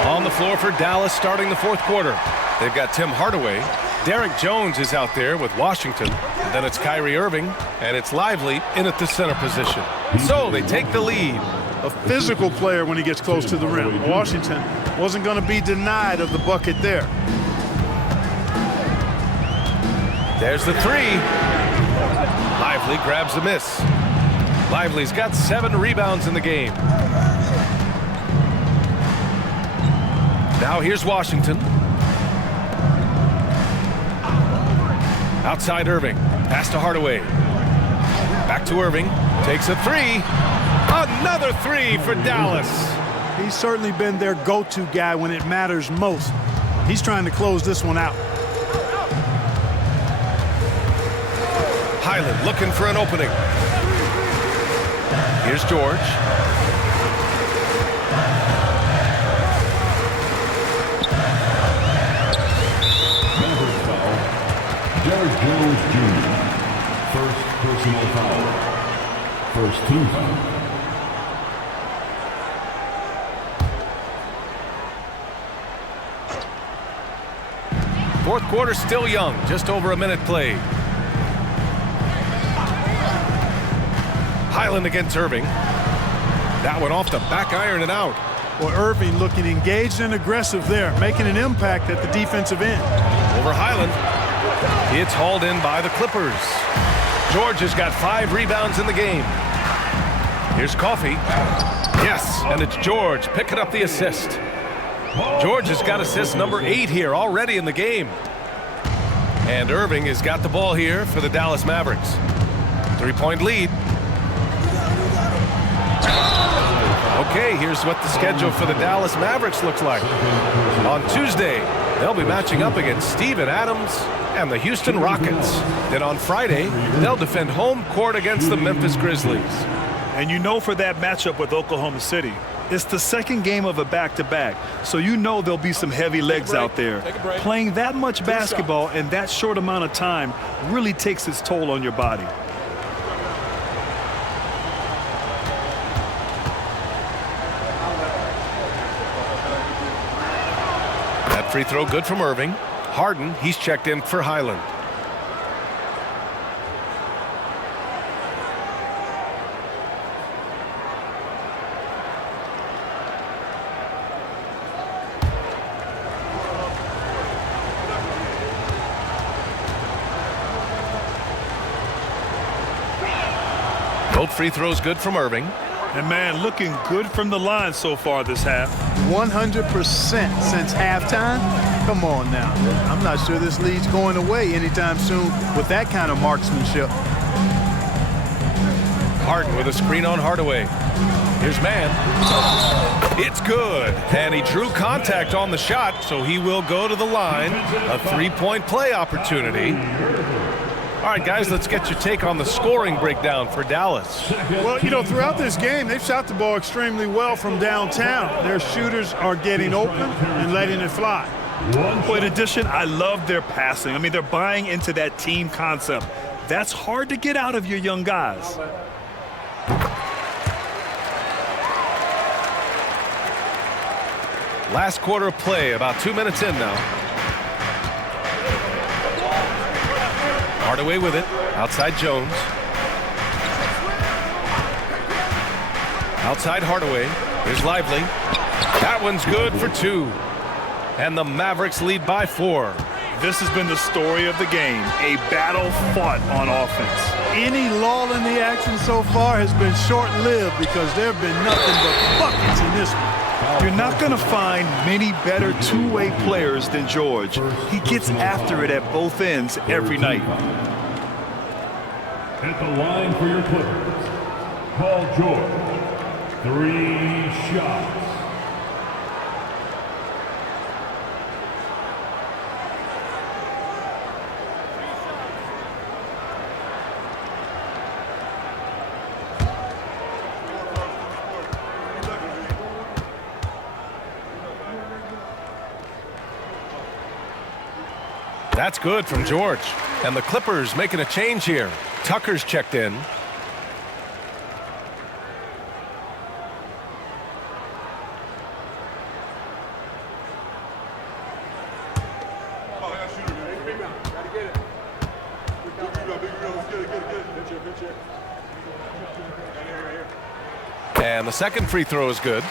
On the floor for Dallas starting the fourth quarter. They've got Tim Hardaway. Derek Jones is out there with Washington. And then it's Kyrie Irving, and it's Lively in at the center position. So they take the lead. A physical player when he gets close to the rim. Washington wasn't going to be denied of the bucket there. There's the three. Lively grabs the miss. Lively's got 7 rebounds in the game. Now here's Washington. Outside Irving. Pass to Hardaway. Back to Irving. Takes a three. Another three for Dallas. He's certainly been their go-to guy when it matters most. He's trying to close this one out. Highland looking for an opening. Here's George. Mavericks foul. Derrick Jones Jr. First personal foul. First team foul. Fourth quarter still young, just over a minute played. Highland against Irving. That one off the back iron and out. Well, Irving looking engaged and aggressive there, making an impact at the defensive end. Over Highland. It's hauled in by the Clippers. George has got 5 rebounds in the game. Here's Coffey. Yes, and it's George picking up the assist. George has got assist number 8 here already in the game. And Irving has got the ball here for the Dallas Mavericks. 3-point lead. Okay, here's what the schedule for the Dallas Mavericks looks like. On Tuesday, they'll be matching up against Steven Adams and the Houston Rockets. Then on Friday, they'll defend home court against the Memphis Grizzlies. And you know for that matchup with Oklahoma City, it's the second game of a back-to-back, so you know there'll be some heavy legs out there. Playing that much basketball in that short amount of time really takes its toll on your body. That free throw good from Irving. Harden, he's checked in for Highland. Both free throws good from Irving. And man, looking good from the line so far this half. 100% since halftime. Come on now. I'm not sure this lead's going away anytime soon with that kind of marksmanship. Harden with a screen on Hardaway. Here's Mann. It's good. And he drew contact on the shot, so he will go to the line. A 3-point play opportunity. All right, guys, let's get your take on the scoring breakdown for Dallas. Well, you know, throughout this game, they've shot the ball extremely well from downtown. Their shooters are getting open and letting it fly. Well, in addition, I love their passing. I mean, they're buying into that team concept. That's hard to get out of your young guys. Last quarter of play, about 2 minutes in now. Hardaway with it, outside Jones. Outside Hardaway, here's Lively. That one's good for 2. And the Mavericks lead by 4. This has been the story of the game, a battle fought on offense. Any lull in the action so far has been short-lived because there have been nothing but buckets in this one. You're not going to find many better two-way players than George. He gets after it at both ends every night. At the line for your Clippers, Paul George. 3 shots. That's good from George. And the Clippers making a change here. Tucker's checked in. And the second free throw is good.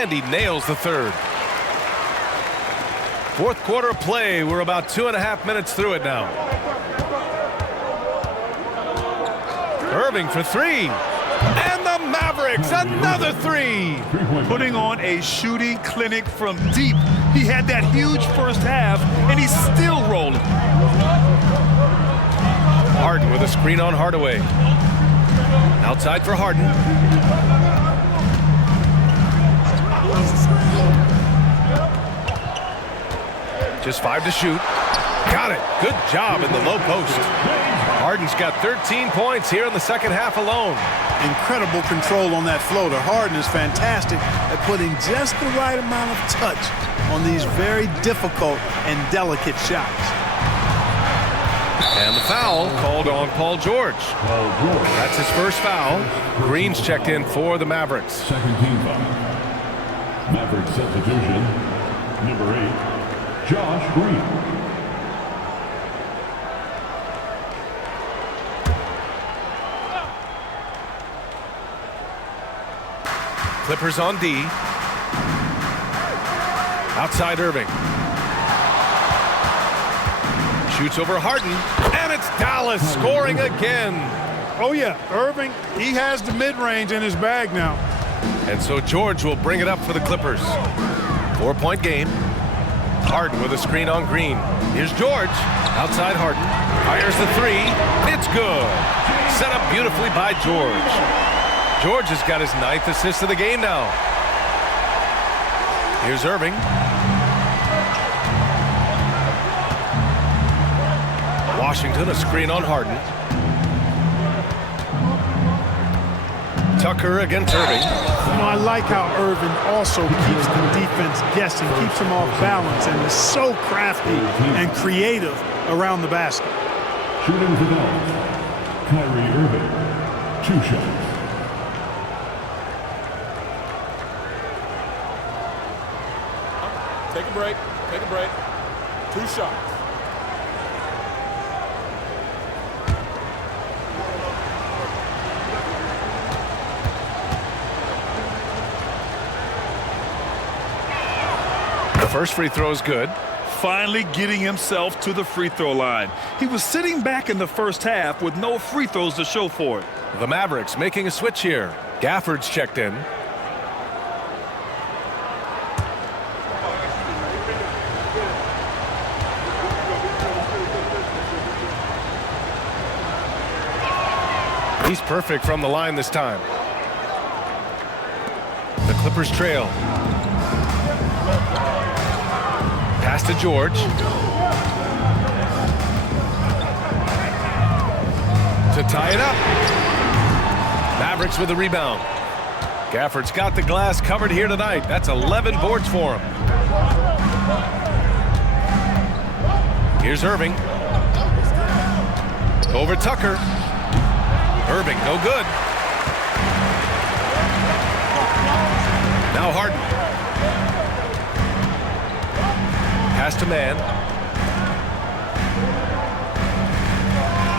and he nails the third. Fourth quarter play. We're about 2.5 minutes through it now. Irving for three. And the Mavericks, another three. Putting on a shooting clinic from deep. He had that huge first half, and he's still rolling. Harden with a screen on Hardaway. Outside for Harden. Just 5 to shoot. Got it. Good job in the low post. Harden's got 13 points here in the second half alone. Incredible control on that floater. Harden is fantastic at putting just the right amount of touch on these very difficult and delicate shots. And the foul called on Paul George. That's his first foul. Green's checked in for the Mavericks. Second team foul. Mavericks substitution. Number 8, Josh Green. Clippers on D. Outside Irving. Shoots over Harden, and it's Dallas scoring again. Oh, yeah, Irving, he has the mid-range in his bag now. And so George will bring it up for the Clippers. 4-point game. Harden with a screen on Green. Here's George. Outside Harden. Fires the three. It's good. Set up beautifully by George. George has got his 9th assist of the game now. Here's Irving. Washington, a screen on Harden. Tucker against Irving. I like how Irving also keeps the defense guessing, keeps them off balance, and is so crafty and creative around the basket. Shooting for Dallas, Kyrie Irving, 2 shots. Take a break. Take a break. 2 shots. The first free throw is good. Finally getting himself to the free throw line. He was sitting back in the first half with no free throws to show for it. The Mavericks making a switch here. Gafford's checked in. He's perfect from the line this time. The Clippers trail. Pass to George. To tie it up. Mavericks with the rebound. Gafford's got the glass covered here tonight. That's 11 boards for him. Here's Irving. Over Tucker. Irving, no good. Now Harden. Pass to man.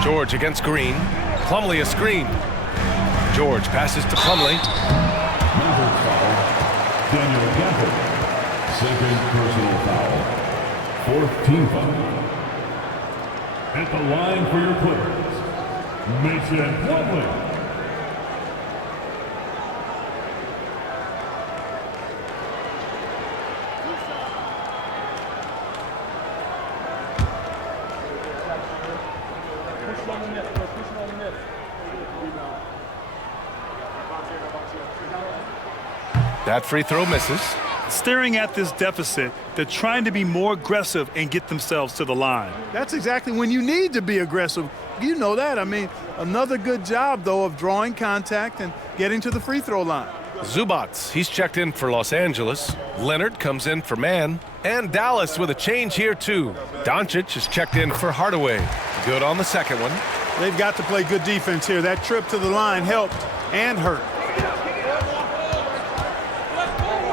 George against Green. Plumlee a screen. George passes to Plumlee. Daniel Gafford, second personal foul. 4th team foul. At the line for your Clippers, Mason Plumlee. That free throw misses. Staring at this deficit, they're trying to be more aggressive and get themselves to the line. That's exactly when you need to be aggressive. You know that. I mean, another good job, though, of drawing contact and getting to the free throw line. Zubats, he's checked in for Los Angeles. Leonard comes in for man. And Dallas with a change here, too. Doncic is checked in for Hardaway. Good on the second one. They've got to play good defense here. That trip to the line helped and hurt.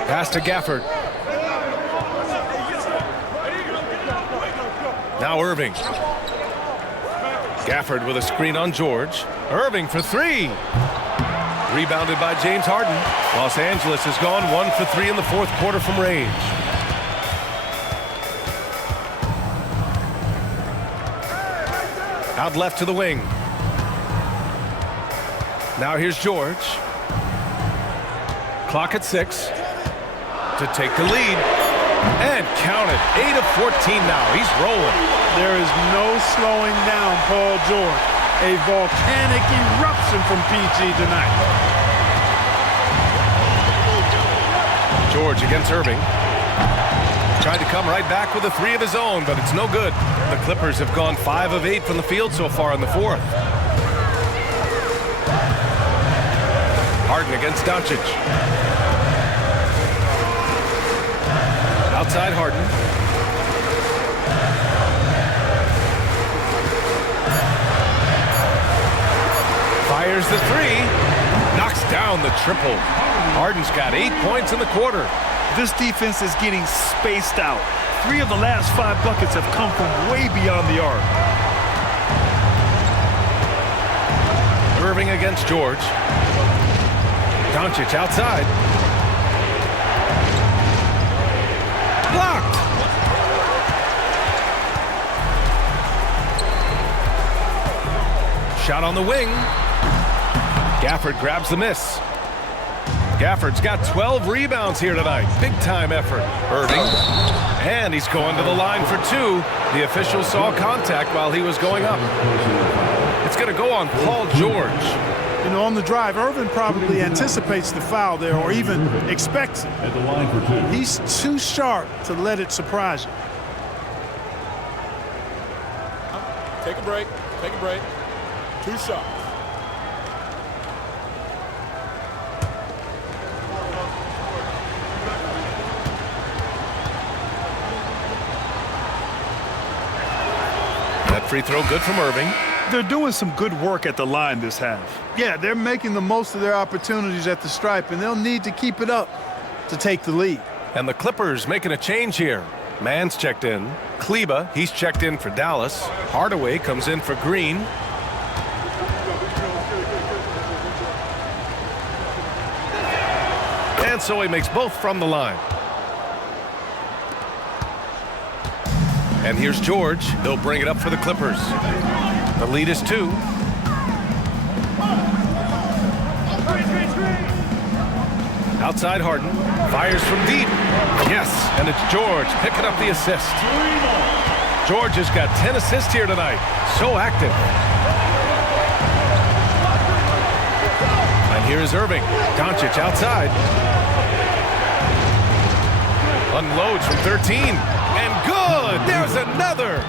Pass to Gafford. Now Irving. Gafford with a screen on George. Irving for three. Rebounded by James Harden. Los Angeles has gone 1 for 3 in the fourth quarter from range. Out left to the wing. Now here's George. Clock at 6 to take the lead. And count it. 8 of 14 now. He's rolling. There is no slowing down Paul George. A volcanic eruption from PG tonight. George against Irving. Tried to come right back with a 3 of his own, but it's no good. The Clippers have gone 5 of 8 from the field so far in the fourth. Harden against Doncic. Outside Harden. Fires the 3. Knocks down the triple. Harden's got 8 points in the quarter. This defense is getting spaced out. 3 of the last 5 buckets have come from way beyond the arc. Irving against George. Doncic outside. Blocked. Shot on the wing. Gafford grabs the miss. Gafford's got 12 rebounds here tonight. Big-time effort. Irving. And he's going to the line for 2. The official saw contact while he was going up. It's going to go on Paul George. You know, on the drive, Irving probably anticipates the foul there or even expects it. At the line for 2. He's too sharp to let it surprise you. Take a break. Take a break. 2 shots. That free throw good from Irving. They're doing some good work at the line this half. Yeah, they're making the most of their opportunities at the stripe, and they'll need to keep it up to take the lead. And the Clippers making a change here. Mann's checked in. Kleba, he's checked in for Dallas. Hardaway comes in for Green. And so he makes both from the line. And here's George. He'll bring it up for the Clippers. The lead is 2. Outside Harden. Fires from deep. Yes, and it's George picking up the assist. George has got 10 assists here tonight. So active. And here is Irving. Doncic outside. Unloads from 13. And good! There's another!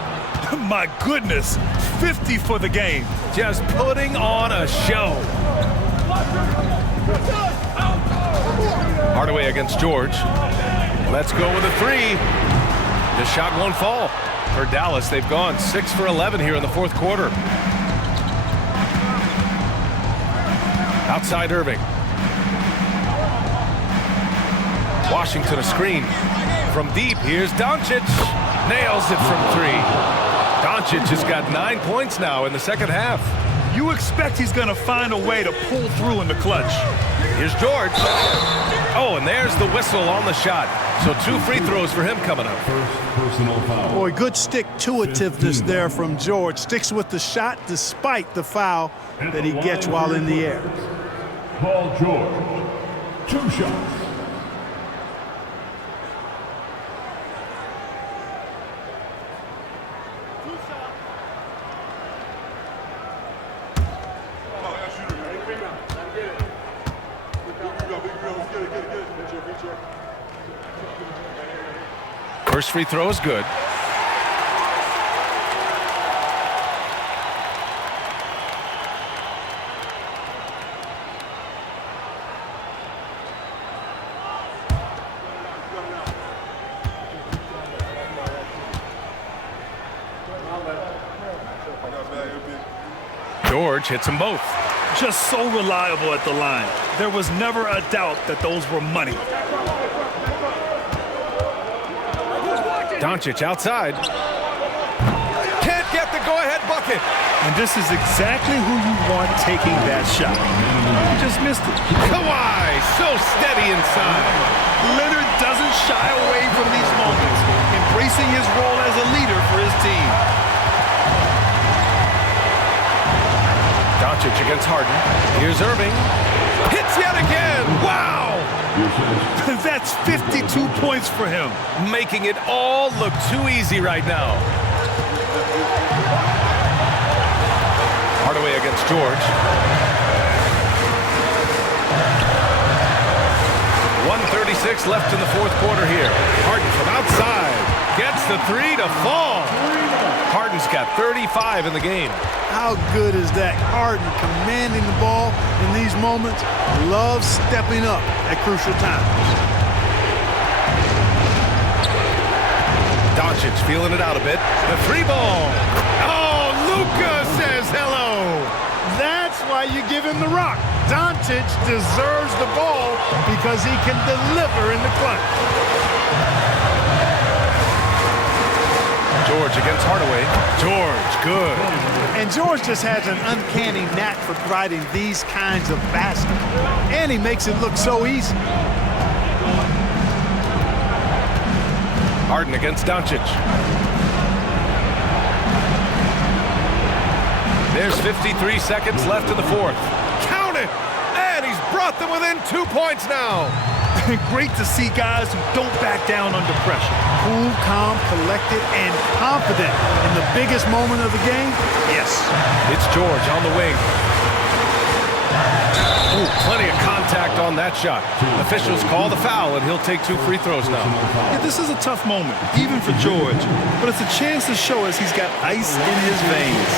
My goodness, 50 for the game. Just putting on a show. Hardaway against George. Let's go with a 3. The shot won't fall. For Dallas, they've gone 6 for 11 here in the fourth quarter. Outside Irving. Washington a screen. From deep, here's Doncic. Nails it from 3. Doncic has got 9 points now in the second half. You expect he's going to find a way to pull through in the clutch. Here's George. Oh, and there's the whistle on the shot. So 2 free throws for him coming up. First personal foul. Boy, good stick-to-itiveness there from George. Sticks with the shot despite the foul that he gets while in the air. Paul George. 2 shots. First free throw is good. George hits them both. Just so reliable at the line. There was never a doubt that those were money. Doncic outside. Can't get the go-ahead bucket. And this is exactly who you want taking that shot. He just missed it. Kawhi, so steady inside. Leonard doesn't shy away from these moments, embracing his role as a leader for his team. Doncic against Harden. Here's Irving. Hits yet again. Wow! That's 52 points for him. Making it all look too easy right now. Hardaway against George. 1:36 left in the fourth quarter here. Harden from outside. Gets the three to fall. Harden's got 35 in the game. How good is that? Harden commanding the ball in these moments. Loves stepping up at crucial times. Doncic feeling it out a bit. The three ball. Oh, Luka says hello. That's why you give him the rock. Doncic deserves the ball because he can deliver in the clutch. George against Hardaway. George, good. And George just has an uncanny knack for providing these kinds of baskets. And he makes it look so easy. Harden against Doncic. There's 53 seconds left in the fourth. Count it! And he's brought them within 2 points now. Great to see guys who don't back down under pressure. Cool, calm, collected, and confident in the biggest moment of the game. Yes. It's George on the wing. Ooh, plenty of contact on that shot. Officials call the foul, and he'll take 2 free throws now. Yeah, this is a tough moment, even for George. But it's a chance to show us he's got ice in his veins.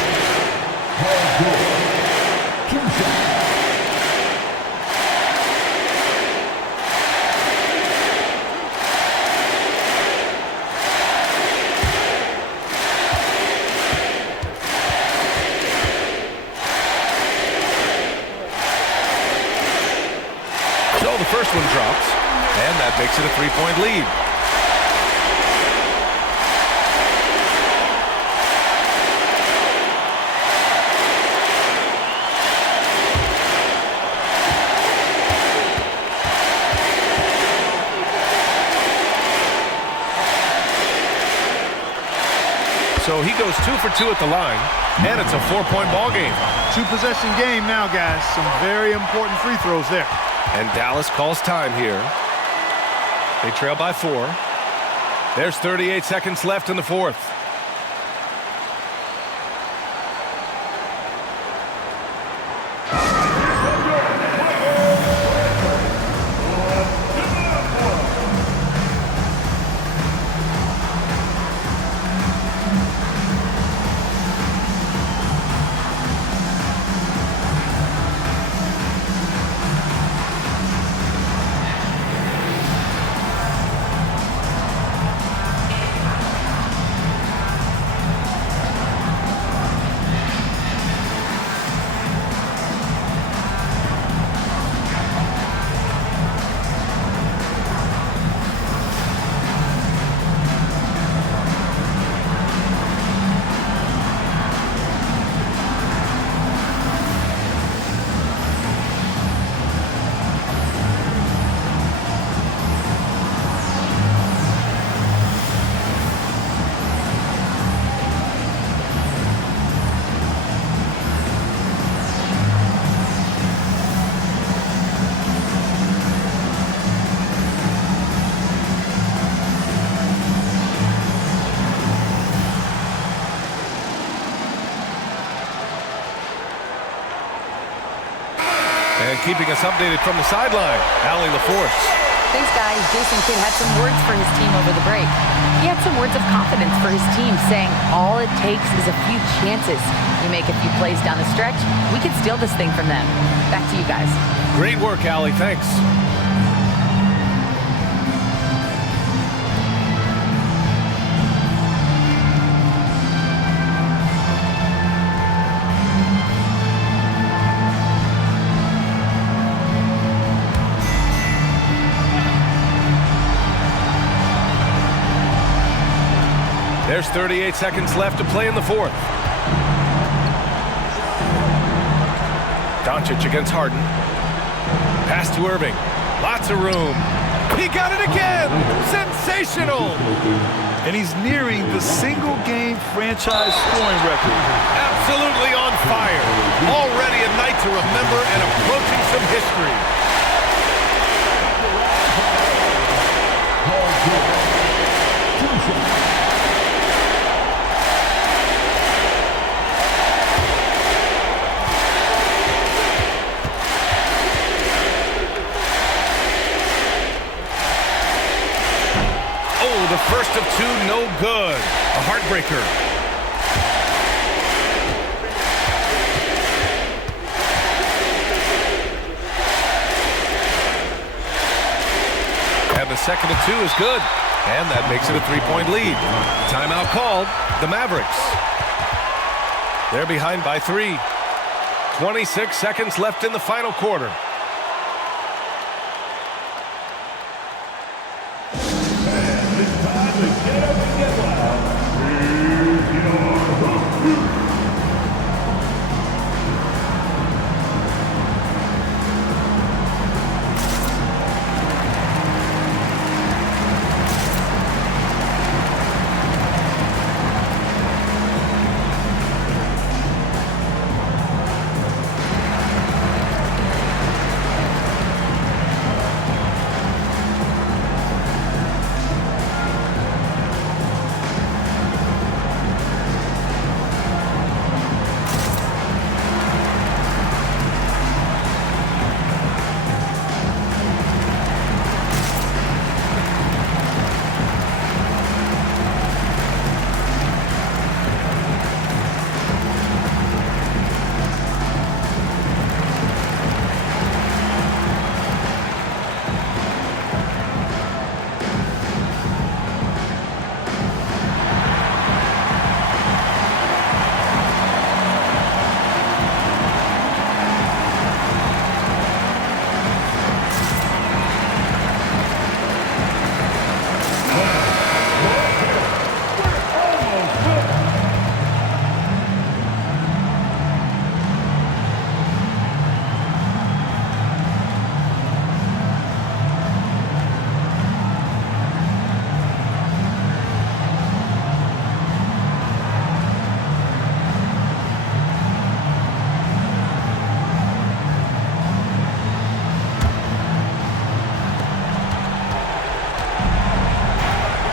So the first one drops, and that makes it a 3-point lead. So he goes 2 for 2 at the line, and it's a 4-point ball game. 2-possession game now, guys. Some very important free throws there. And Dallas calls time here. They trail by 4. There's 38 seconds left in the fourth. And keeping us updated from the sideline, Allie LaForce. Thanks, guys. Jason Kidd had some words for his team over the break. He had some words of confidence for his team, saying all it takes is a few chances. You make a few plays down the stretch, we can steal this thing from them. Back to you guys. Great work, Allie. Thanks. There's 38 seconds left to play in the fourth. Doncic against Harden. Pass to Irving. Lots of room. He got it again. Sensational. And he's nearing the single-game franchise scoring record. Absolutely on fire. Already a night to remember and approaching some history. Oh, the first of two, no good. A heartbreaker. And the second of two is good. And that makes it a three-point lead. Timeout called. The Mavericks. They're behind by 3. 26 seconds left in the final quarter.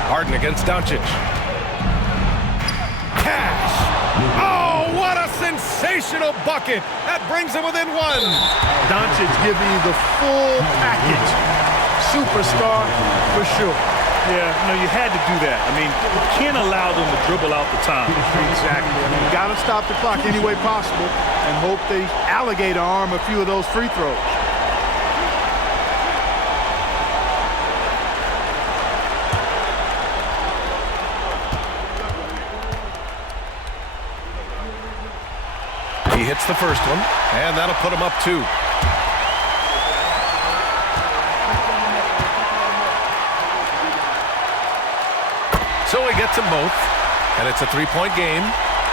Harden against Doncic. Cash! Oh, what a sensational bucket! That brings him within 1. Doncic giving you the full package. Superstar for sure. Yeah, no, you had to do that. I mean, you can't allow them to dribble out the time. Exactly. I mean, you got to stop the clock any way possible and hope they alligator arm a few of those free throws. He hits the first one, and that'll put him up 2. So he gets them both, and it's a 3-point game.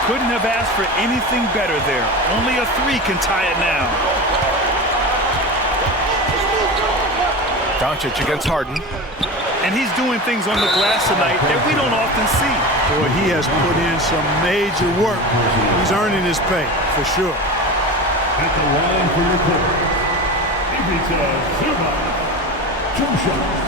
Couldn't have asked for anything better there. Only a 3 can tie it now. Doncic against Harden. And he's doing things on the glass tonight that we don't often see. Boy, he has put in some major work. He's earning his pay, for sure. At the line for your quarter, Ivica Zubac, 2 shots.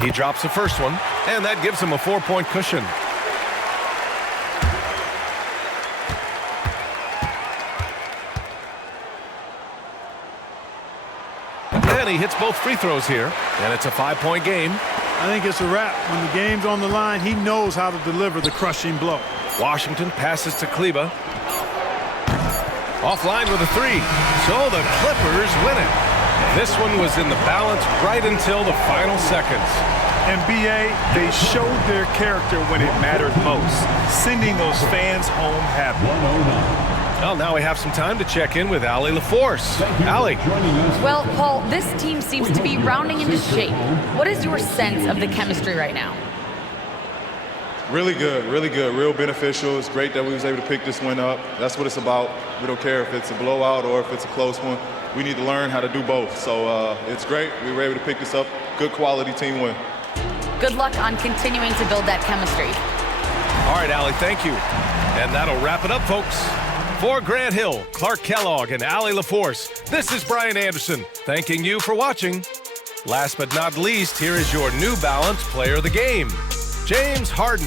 He drops the first one, and that gives him a 4-point cushion. And he hits both free throws here, and it's a 5-point game. I think it's a wrap. When the game's on the line, he knows how to deliver the crushing blow. Washington passes to Kleba. Offline with a 3. So the Clippers win it. This one was in the balance right until the final seconds. And B.A., they showed their character when it mattered most, sending those fans home happy. 109. Well, now we have some time to check in with Allie LaForce. Allie. Well, Paul, this team seems to be rounding into shape. What is your sense of the chemistry right now? Really good, real beneficial. It's great that we was able to pick this one up. That's what it's about. We don't care if it's a blowout or if it's a close one. We need to learn how to do both. So it's great. We were able to pick this up. Good quality team win. Good luck on continuing to build that chemistry. All right, Allie, thank you. And that'll wrap it up, folks. For Grant Hill, Clark Kellogg, and Allie LaForce, this is Brian Anderson, thanking you for watching. Last but not least, here is your New Balance Player of the Game, James Harden.